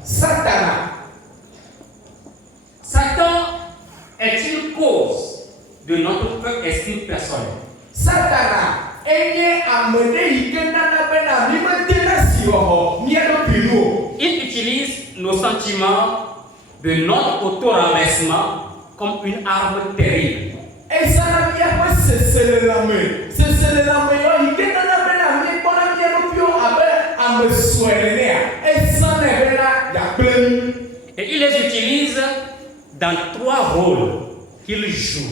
Satana. Satan est une cause de notre faible estime personnelle. Satana enye ame ɖe yi ke nana bena mi medena si wɔwɔ mía ɖokui nu o. Il utilise nos sentiments de notre auto-rabaissement comme une arme terrible. Ezana míaƒe seselelãme yɔ yi ke nana bena mi kpɔna mía ɖokuiwo abe ame sue nenea. Ezanɛ bena yeagblẽ mi. Et il les utilise dans trois rôles qu'il joue.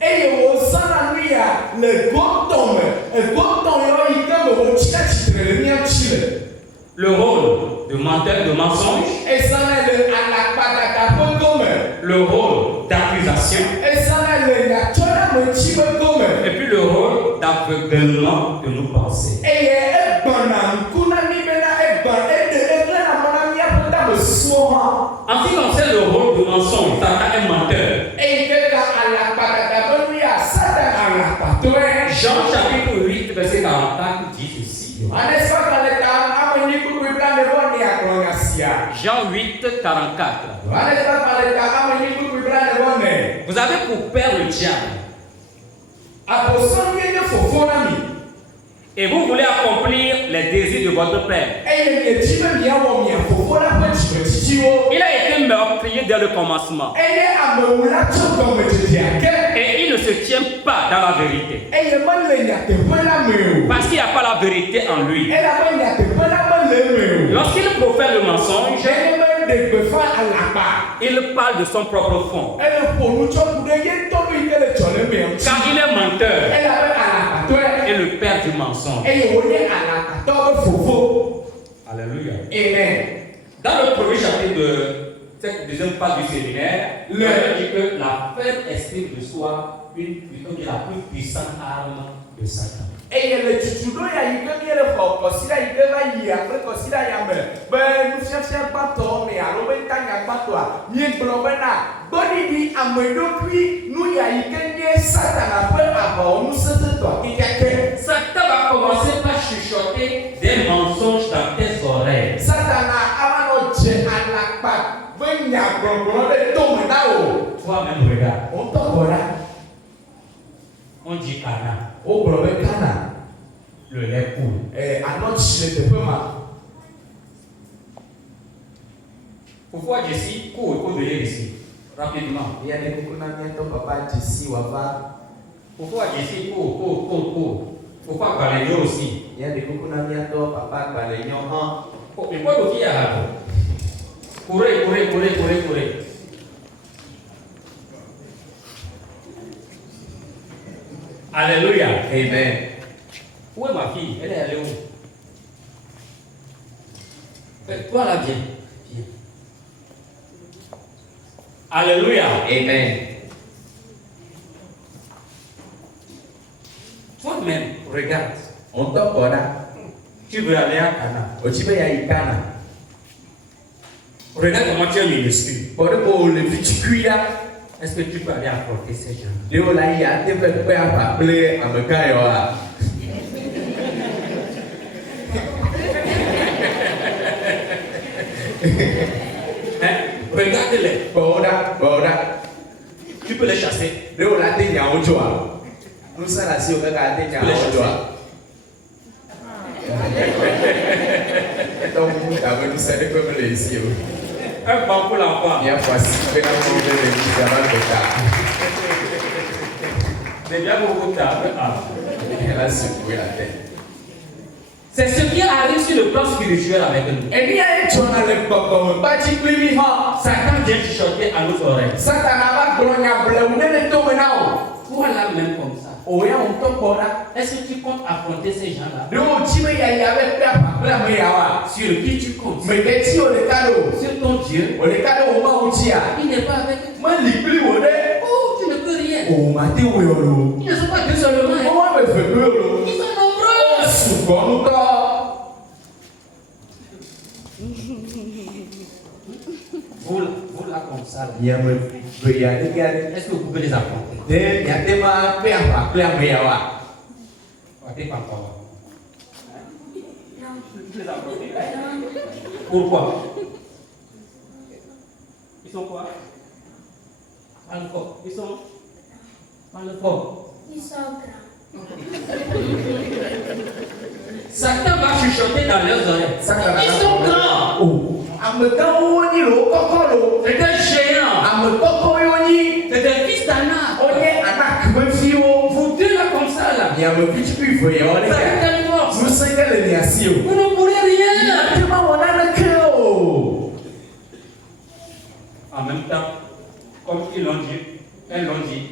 Eye wòzãna nu ya le gotɔ me, egotɔ yɔ yi ke me wòtsi atsitre le mía ŋuti le. Le rôle de menteur, de mensonge. Ezãna le alakpadada ƒe gome. Le rôle d'accusation. Ezãna le nyatsɔɖeametsi ƒe gome. Et puis le rôle d'aveuglement de nos pensées. Eye egbɔna ŋku na mí bena ehlẽna mɔ na míaƒe tamesuwo hã. En ce qui concerne le rôle de mensonge, Satan est menteur. Eye ke ka alakpadada ƒe nu ya, Satan alakpatɔe. Jean chapitre 8, verset 44 dit ceci. Johannes ƒe agbalẽta ame nyi kpukpui blaene-vɔ-ene akplɔnya sia. Jean 8, 44. Johannes ƒe agbalẽta ame nyi kpukpui blaene-vɔ-ene. Vous avez pour père le diable. Abosɔnye nye fofo na mi. Et vous voulez accomplir les désirs de votre père. Eye miedzi be miawɔ mia fofo la ƒe dzimedzidziwo. Il a été meurtrier dès le commencement. Eye amewula tso gɔmedzedzea ke. Et il ne se tient pas dans la vérité. Eye mele nyateƒe la me o. Parce qu'il n'y a pas la vérité en lui. Elabe nyateƒe la mele me o. Lorsqu'il profère le mensonge, Eye me ɖe gbefa alakpa. il parle de son propre fond. Ele ƒo nu tsɔ ku ɖe ye ŋutɔ nu yi ke le dzɔlemea ŋuti. Car il est menteur Elabe alakpatɔe. et le père du mensonge. Eye wònye alakpatɔ ƒe fofo. Alléluia. Amen. Dans le premier chapitre de cette deuxième phase du séminaire, on dit que la faible estime de soi est la plus puissante arme de Satan. Eye le tutuɖo ya yi ke míele xɔ kɔsida yi ke va yi kple kɔsida ya me be nufiafia gbãtɔ me alo be tanya gbãtɔa míegblɔ bena gbɔɖiɖi ameɖokui nu ya yi ke nye Satana ƒe aʋawɔnu sesẽtɔ kekeake. Satan va commencer par chuchoter des mensonges dans tes oreilles. Satana ava nɔ dze alakpa be nya gblɔgblɔ ɖe tome na o. Toi-même regarde. O tɔ gbɔ ɖa. On dit Cana. O gblɔ be Kana. Le lait coule. Anɔ tsi le teƒe ma. Pourquoi Jessie court venir ici rapidement? Ya ɖe kuku na míatɔ papa Jessie wòava. Pourquoi Jessie court? Pourquoi Valérie aussi? Ya ɖe kuku na míatɔ papa Gbalẽnyɔ hã. Mais quoi d'autre il y a là? Courez. Alléluia. Amen. Où est ma fille? Elle est allée où? Toi là, viens. Alléluia. Amen. Toi-même, regarde. O On t'a pas là. Tu veux aller à Cana. Ochibe ya ikana. Regarde comment tu es minuscule. Pour le petit cuit là. Est-ce que tu peux aller affronter ces gens? Léo là il y a des peu à appeler à me cailler. Regarde-les. Boda. Tu peux les chasser. Léo là t'es nhà ochoa. Nous ça là si on a t'es nhà ochoa. Donc vous avez nous savez comme les ici. Un banc pour l'enfant. Il y a voici que la monde de l'église avant de ça. C'est bien beaucoup tard. Elle a secoué la tête. C'est ce qui arrive sur le plan spirituel avec nous. Et bien, tu en as le papa, pas de plus Satan vient chuchoter à nos oreilles. Satan n'a pas de bleu, on est tombé là. Voilà, même comme ça. Oh, il y a un temps là. Est-ce que tu comptes affronter ces gens-là? Non, tu me y avait peur, Sur qui tu comptes? mais qu'est-ce que le cadeau? Sur ton Dieu. Le cadeau, on va où tu as. Il n'est pas avec toi. Moi, il plus au nez. Oh, tu ne peux rien. Oh, Mathieu, oui, Ils ne sont pas deux seulement. Hein. Comment me fait peur? Ils sont nombreux. Souvent, Vous là comme ça. Là. il y a me regarder. Est-ce que vous pouvez les affronter? Il y a des ma père, clair, mais pas encore. Pourquoi? Ils sont quoi? Parle fort. Ils sont. Parle fort. Ils sont grands. Satan va chuchoter dans leurs oreilles. Ils sont grands. Oh. C'est un géant. C'est un fils d'Anak. Vous deux là comme ça là. Vous avez quelle force? Vous ne pourrez rien. En même temps, comme ils l'ont dit,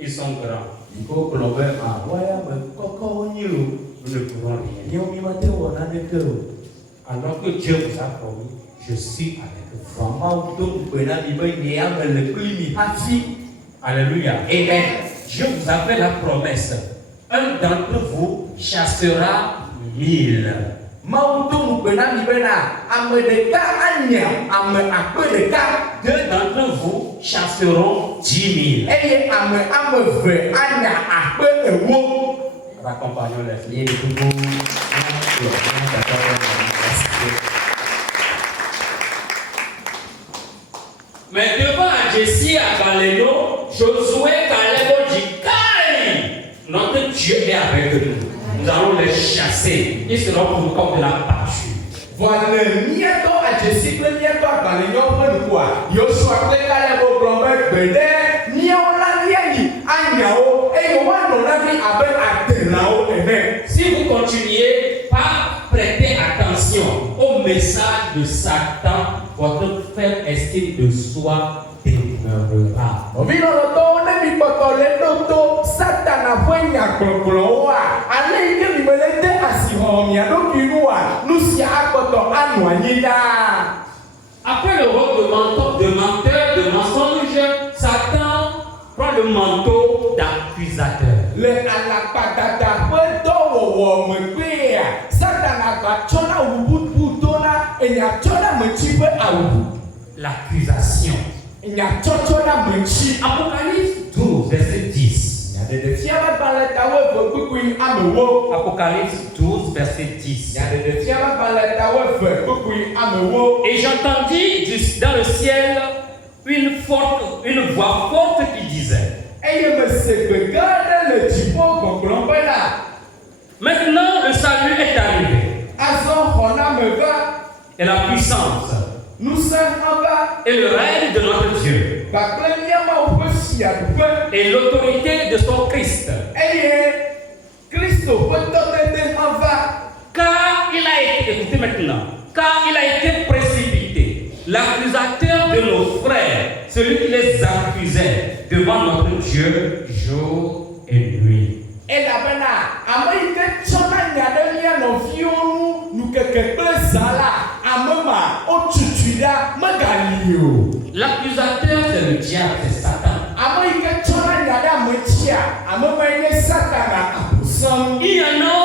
ils sont grands. Nous ne pourrons rien. Alors que Dieu vous a promis, je suis avec vous. Alléluia. Amen. Dieu vous a fait la promesse. Un d'entre vous chassera 1000. Deux d'entre vous chasseront 10 000. Raccompagnons-les. Mais devant Jessie à Galéno, Josué Caleb dit Kai, notre Dieu est avec nous. Nous allons les chasser. Ils seront pour nous comme de la pâture. Voilà, miato a Jessie, miato a Galéno, quoi. Yoshua, Caleb, Blomberg, Bede, Niaola, Niani, Agnao, et on va nous donner avec Athénao, et si vous continuez par prêter attention au message de Satan, votre faible estime de soi demeurera. Après le rôle de menteur, de mensonge, Satan prend le manteau d'accusateur. L'accusation. Apocalypse 12, verset 10. Apocalypse 12, verset 10. Et j'entendis dans le ciel une voix forte qui disait: maintenant le salut est arrivé. Et la puissance. Et le règne de notre Dieu. Et l'autorité de son Christ. Car il a été, écoutez maintenant, car il a été précipité, l'accusateur de nos frères, celui qui les accusait devant notre Dieu jour et nuit. L'accusateur, c'est le diable, c'est Satan. Il y en a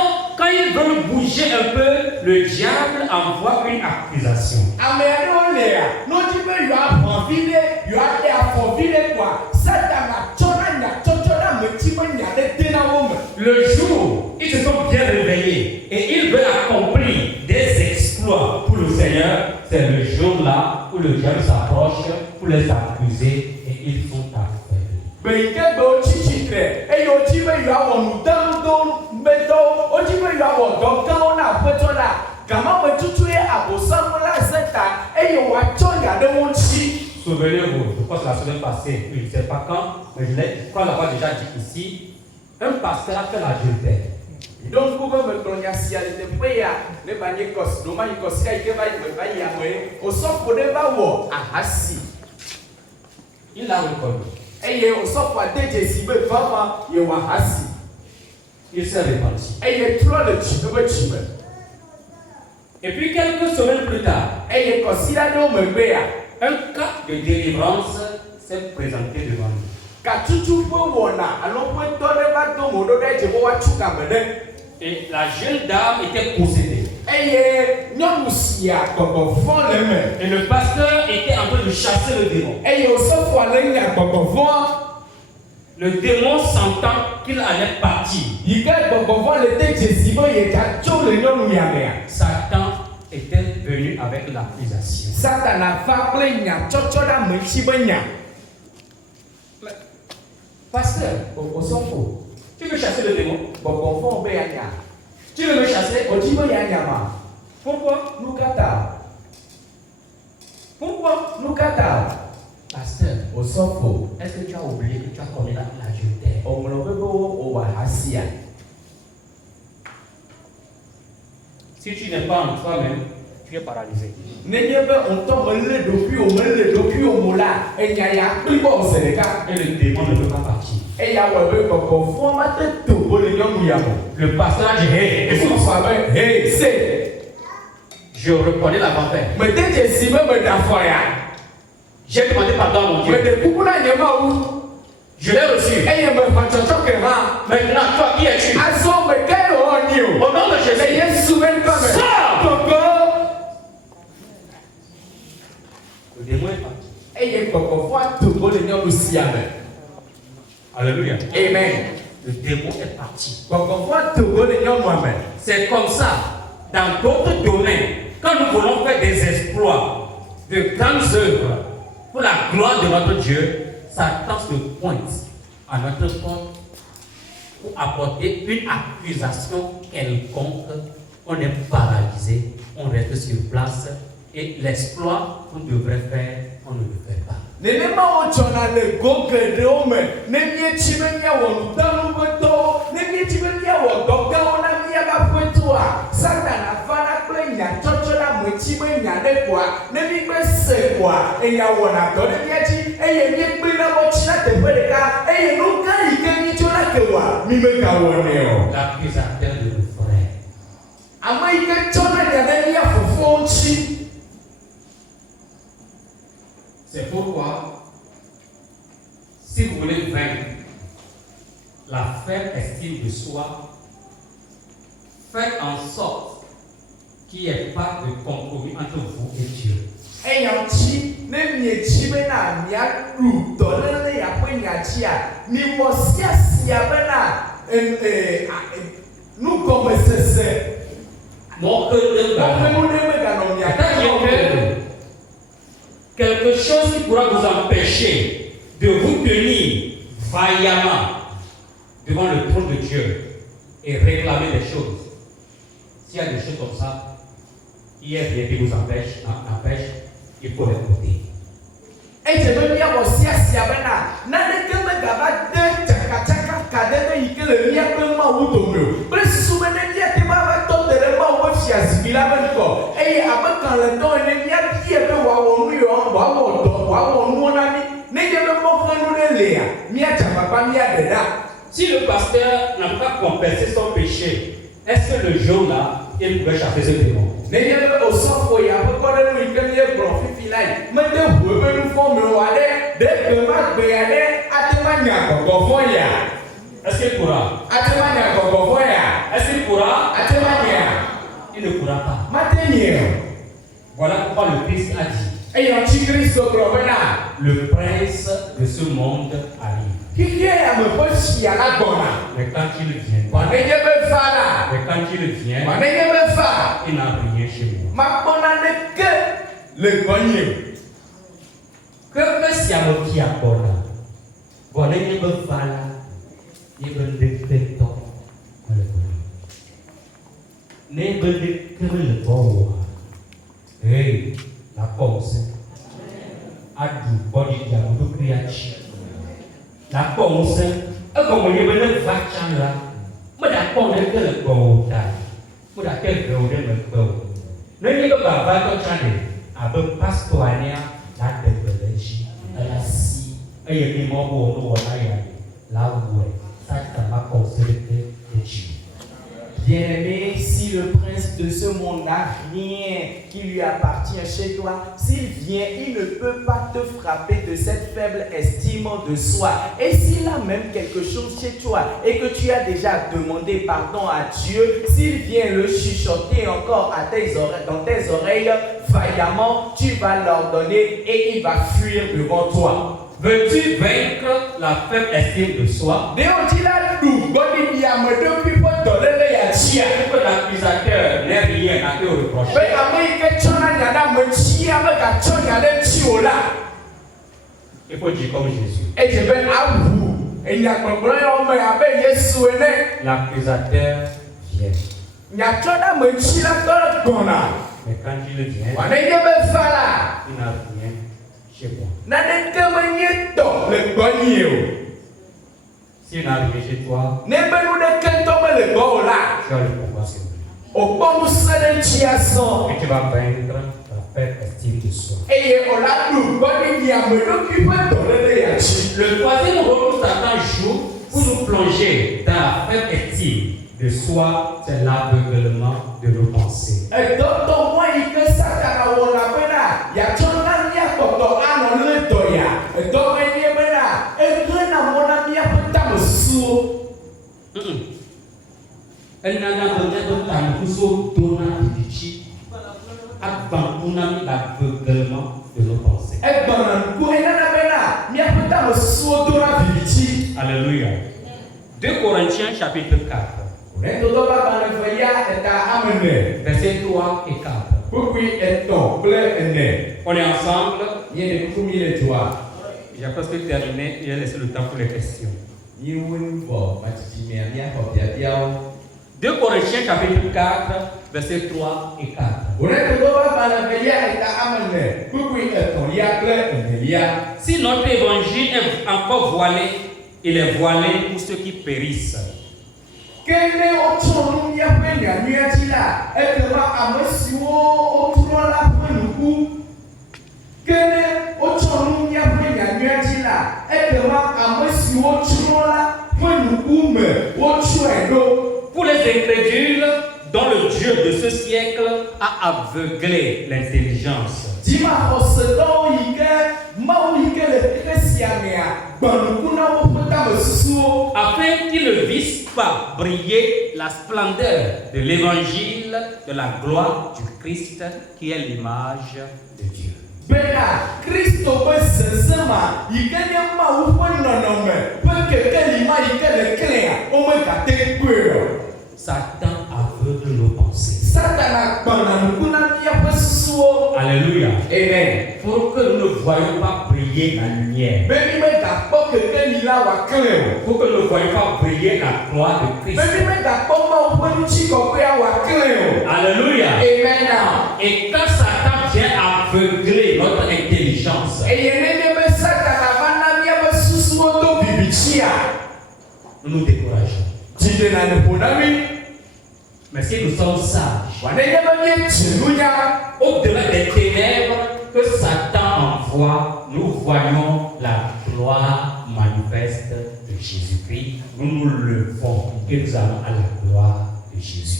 corriger un peu, le diable envoie une accusation. Ame aɖewo lia, n'odi be yewoaʋɔ vi ɖe, yewoaɖe afɔ vi ɖe koa, Satan atsɔna nyatsɔtsɔ ɖe ameti be nya ɖe de na wo me. Le jour, ils se sont bien réveillés et ils veulent accomplir des exploits pour le Seigneur. C'est le jour-là où le diable s'approche pour les accuser et ils sont affaiblis. Beyike be wotsi tsitre eye wodi be yewoawɔ nudanudometɔwo, wodi be yewoawɔ dɔ gãwo na aƒetɔ la, gama me tutu ye abosam la Satan eye wòatsɔ nya ɖe wo ŋuti. Souvenez-vous, je crois que la semaine passée, je ne sais pas quand, mais je crois l'avoir déjà dit ici, un pasteur a fait l'adultère. Donc, pour me donner si elle était prête, ne pas y cause, non pas y cause, qui va y avoir, au sort pour ne pas voir, assis. Il l'a reconnu. Et au sort pour déjeuner, si vous vraiment, il va assis. Il s'est repenti. Et il trop de chimé. Et puis quelques semaines plus tard, et il considère me béa. Un cas de délivrance s'est présenté devant nous. Et la jeune dame était possédée. Et le pasteur était en train de chasser le démon. Le démon sentant qu'il allait partir. Satan était venu avec l'accusation. Pasteur, tu veux chasser le démon? Tu veux me chasser? Pourquoi? Pourquoi? Pasteur, est-ce que tu as oublié que tu as commis l'adultère? Si tu n'es pas en toi-même, tu es paralysé. Et le démon ne peut pas partir. Le pasteur a dit, hey, je reconnais la grand-père. J'ai demandé pardon à mon Dieu. Je l'ai reçu. Maintenant, toi, qui es-tu? Au nom de Jésus, sors! Le démon est parti. Alléluia. Amen. Le démon est parti. C'est C'est comme ça, dans d'autres domaines, quand nous voulons faire des exploits, de grandes œuvres, pour la gloire de notre Dieu, Satan se pointe à notre porte pour apporter une accusation quelconque. On est paralysé, on reste sur place et l'exploit qu'on devrait faire, on ne le fait pas. L'accusateur de nos frères. C'est pourquoi, si vous voulez vaincre la faible estime de soi, faites en sorte qu'il n'y ait pas de compromis entre vous et Dieu. Quelque chose qui pourra vous empêcher de vous tenir vaillamment devant le trône de Dieu et réclamer des choses. S'il y a des choses comme ça, il y a rien qui vous empêche, il faut les côté. Si le pasteur n'a pas compensé son péché, est-ce que le jour-là, il pouvait chasser ce démon? Est-ce qu'il pourra? Est-ce qu'il pourra? il ne pourra pas. Mateniel. Voilà pourquoi le Christ a dit, Et l'Antichrist grovena. le prince de ce monde arrive. Qui est à me poser à la bonne? Mais quand il vient, Quand il me fa là. mais quand il vient, Quand il me fa. il n'a rien chez moi. Ma bonne n'est que le grenier. Que si à mon qui a bon là, voilà il me va là, il me défait ton le bon. Ne me défait le bon. Hey, la pense. Adu body diamondo criachi. La pense, comme il me le va là, me da pon le que le bon taille. Me da quel gros de me bon. Ne n'y a pas va ton chane, avec pastoania. La développer, la si, et il y a des membres où on a là où ça m'a conservé de Dieu. Bien-aimé, si le prince de ce monde n'a rien qui lui appartient chez toi, s'il vient, il ne peut pas te frapper de cette faible estime de soi. Et s'il a même quelque chose chez toi et que tu as déjà demandé pardon à Dieu, s'il vient le chuchoter encore à tes oreilles, dans tes oreilles, vaillamment, tu vas l'ordonner et il va fuir devant toi. Veux-tu vaincre la faible estime de soi? Que l'accusateur n'ait rien à te reprocher. Il faut dire comme Jésus. L'accusateur vient. Mais quand il vient, il n'a rien chez moi. S'il n'a rien chez toi, tu as le pouvoir sur lui. Et tu vas vaincre la faible estime de soi. Le troisième rôle que Satan joue pour nous plonger dans la faible estime de soi, c'est l'aveuglement de nos pensées. Elle n'a pas besoin de l'aveuglement de nos pensées. Alléluia. 2 Corinthiens chapitre 4. Verset 3 et 4. On est ensemble. J'ai presque terminé. Il a laissé le temps pour les questions. 2 Corinthiens chapitre 4, verset 3 et 4. Si notre évangile est encore voilé, il est voilé pour ceux qui périssent. Pour les incrédules, dont le Dieu de ce siècle a aveuglé l'intelligence. Afin qu'ils ne vissent pas briller la splendeur de l'évangile de la gloire du Christ qui est l'image de Dieu. Satan aveugle nos pensées. Alléluia. Amen. Pour que nous ne voyions pas briller la lumière. Pour que nous ne voyions pas briller la gloire de Christ. Alléluia. Amen. Et quand Satan vient aveugler notre intelligence, nous nous décourageons. Mais si nous sommes sages, au-delà des ténèbres que Satan envoie, nous voyons la gloire manifeste de Jésus-Christ. Nous nous levons et nous allons à la gloire de Jésus.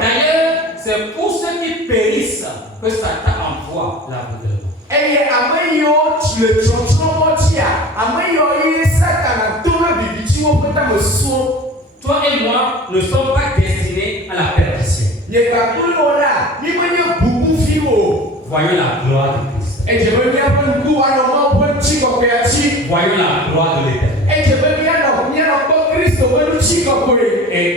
D'ailleurs, c'est C'est pour ceux qui périssent que Satan envoie l'aveuglement. Eye ameyo le trɔtrɔmɔ tia ameyo ye Satana tona bibiti wo peta me suo. Toi et moi ne sommes pas destinés à la perdition. Nye kakuli wo la ni menye bubu fi wo. Voyons la gloire de Christ. Ejebe mia pe nuku anɔ ma pe tsi kɔkɔe atsi. Voyons la gloire de l'Éternel. Ejebe mia nɔ kpɔ Kristo pe nu tsi kɔkɔe. Et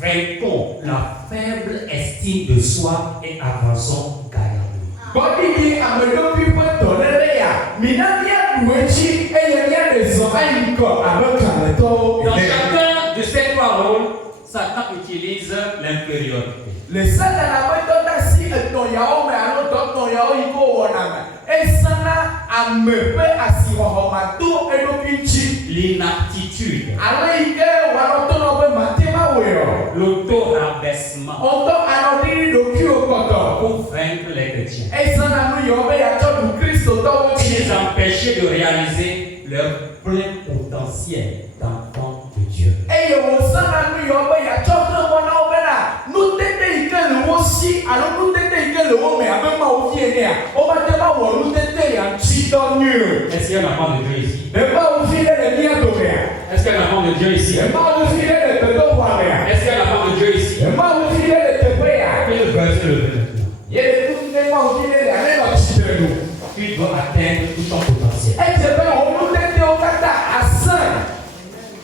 vainquons la faible estime de soi et avançons gaillardement. Bɔdidi ameɖoƒi ƒe dɔléle ya mina mia ɖu etsi eye mia ɖe zɔ ayi ŋgɔ abe kalẽtɔwo. Dans chacun de ces trois rôles, Satan utilise l'infériorité. Le Satana ƒe dɔdasi etɔ̃ yawo me alo dɔtɔ̃ yawo yi ke wɔna me esana ame ƒe asixɔxɔ ma to eɖokui ŋuti. L'inaptitude, Ale yi ke woanɔ to nɔ be mate ma wɔe o. l'auto-rabaissement Ɔtɔ anɔ ɖi ɖokuiwo kɔtɔ. pour vaincre les chrétiens Esana nu yiwo be yatsɔ ɖu kristotɔwo et tsi. les empêcher de réaliser leur plein potentiel d'enfant de Dieu. Eye wòsana nu yiwo be yatsɔ xe mɔ na wo bena nutete yi ke le wo si alo nutete yi ke le wo me abe Mawu vie nea womate ma wɔ nutete ya ŋutidɔ nyuie. Est-ce qu'il y a un enfant de Dieu ici? Le Mawu vi ɖe le mía domea. Est-ce qu'il y a un enfant de Dieu ici? Le Mawu vi ɖe le gbedoxɔa mea. Est-ce qu'il y a un enfant de Dieu ici? Le Mawu vi ɖe le teƒe ya. Quel verset le maintenant? Ye le nu ne Mawu vi ɖe le ale nɔ tsitre nu. Tu dois atteindre tout ton potentiel. Edze be wo nutetewo katã asẽ.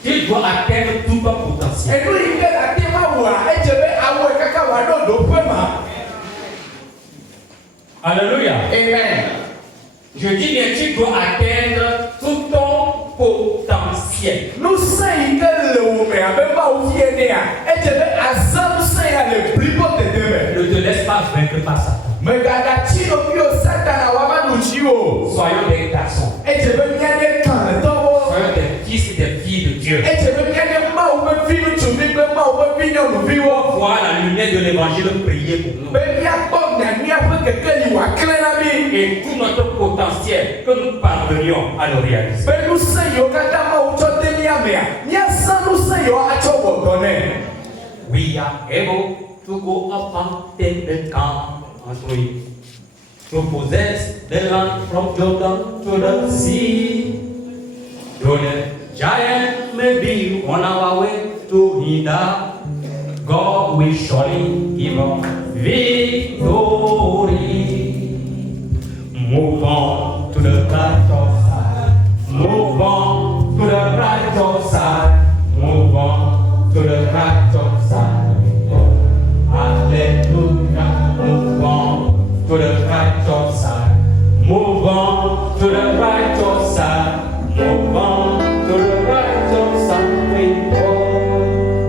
Tu dois atteindre tout ton potentiel. Enu yi ke ate ma wɔa edze be awɔe kaka wòaɖo ɖoƒe ma. Alléluia. Amen. Je dis bien, tu dois atteindre tout ton potentiel. Nusẽ yi ke le wo me abe Mawu vie nea edze be azã nusẽ ya le blibo dede me. Ne te laisse pas vaincre par Satan. Megaɖatsi ɖokuiwo Satana woava ɖu dzi o. Soyons des garçons. Edze be míaɖe kalẽtɔwo. Soyons des fils et des filles de Dieu. Edze be míaɖe Mawu ƒe vi ŋutsuvi kple Mawu ƒe vi nyɔnuviwo. Voir la lumière de l'évangile prier pour nous. Be míakpɔ nyanyua ƒe kekeli wòaklẽ na mí. Et tout notre potentiel que nous parvenions à le réaliser. Be nusẽ yiwo katã Mawu tsɔ de mía mea míasẽ nusẽ yiwo atsɔ wɔ dɔ nɛ. We are able to go up mountain and come and free. To possess the land from Jordan to the sea. Though the giant may be on our way to hinder, God will surely give us victory. Move on to the righteous side. Move on to the righteous side. Move on to the righteous side. Hallelujah. Move on to the righteous side. Move on to the righteous side. Move on to the righteous side. We go.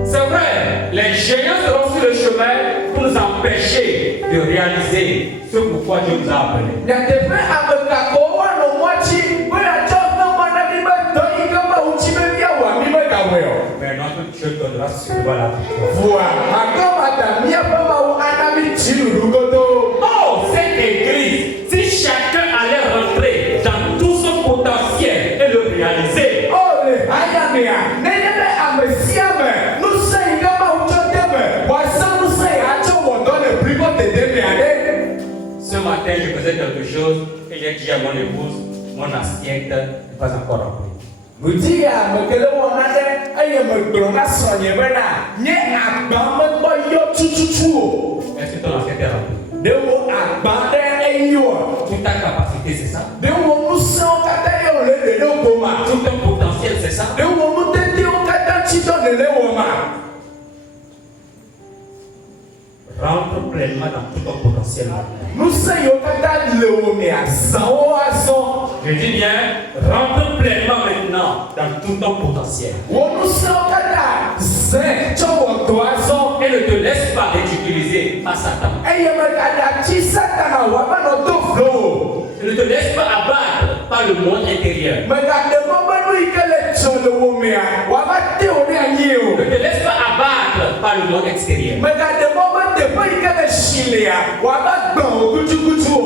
C'est vrai, les géants seront sur le chemin pour nous empêcher de réaliser ce pourquoi Dieu nous a appelés. Nyateƒe ame gakowo woanɔ mɔdzi be atsɔ xemɔ na mí be dɔ yi ke Mawu dzi be míawɔ mí megawɔe o. Mais notre Dieu donnera sûrement la victoire. Voa akɔmata míaƒe Mawu ana mí dziɖuɖu godoo. Oh, cette église, si chacun allait rentrer dans tout son potentiel et le réaliser, O le haya mea nenye be ame sia ame nusẽ yi ke Mawu tsɔ de me wòasẽ nusẽ ya atsɔ wɔ dɔ le blibo dede mea ɖe. ce matin je faisais quelque chose et j'ai dit à mon épouse, mon assiette n'est pas encore remplie. Ŋdi ya mekele wɔna ɖe eye megblɔ na srɔ̃nye bena nye agba mekpɔ yɔ tututu o. Est-ce que ton assiette est remplie? Ɖe wo agba ɖe eyi o. Toute ta capacité, c'est ça? Ɖe wo nusẽwo katã ye wòle ɖeɖe goma. Tout ton potentiel, c'est ça? Ɖe wo nutetewo katã tsitɔ nele wɔma. Rentre pleinement dans tout ton potentiel. Nusẽ yiwo katã le wo mea zãwo azɔ. Je dis bien, rentre pleinement maintenant dans tout ton potentiel. Wo nusẽwo katã zẽ tsɔ wɔ dɔ azɔ. Et ne te laisse pas être utilisé par Satan. Eye megaɖatsi Satana wòava nɔ do vlo o. Ne te laisse pas abattre par le monde intérieur. Megaɖe mɔ be nu yi ke le tsɔ le wo mea wòava te wo ɖe anyi o. Ne te laisse pas abattre par le monde extérieur. Megaɖe mɔ be teƒe yi ke le si lea wòava gbã wo kutukutu o.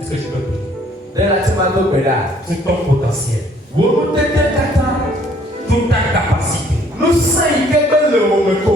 Est-ce que je peux prier? Ne la ti ma do gbe ɖa. Tout ton potentiel, Wo nutete katã toute ta capacité, nusẽ yi ke be le wo me ko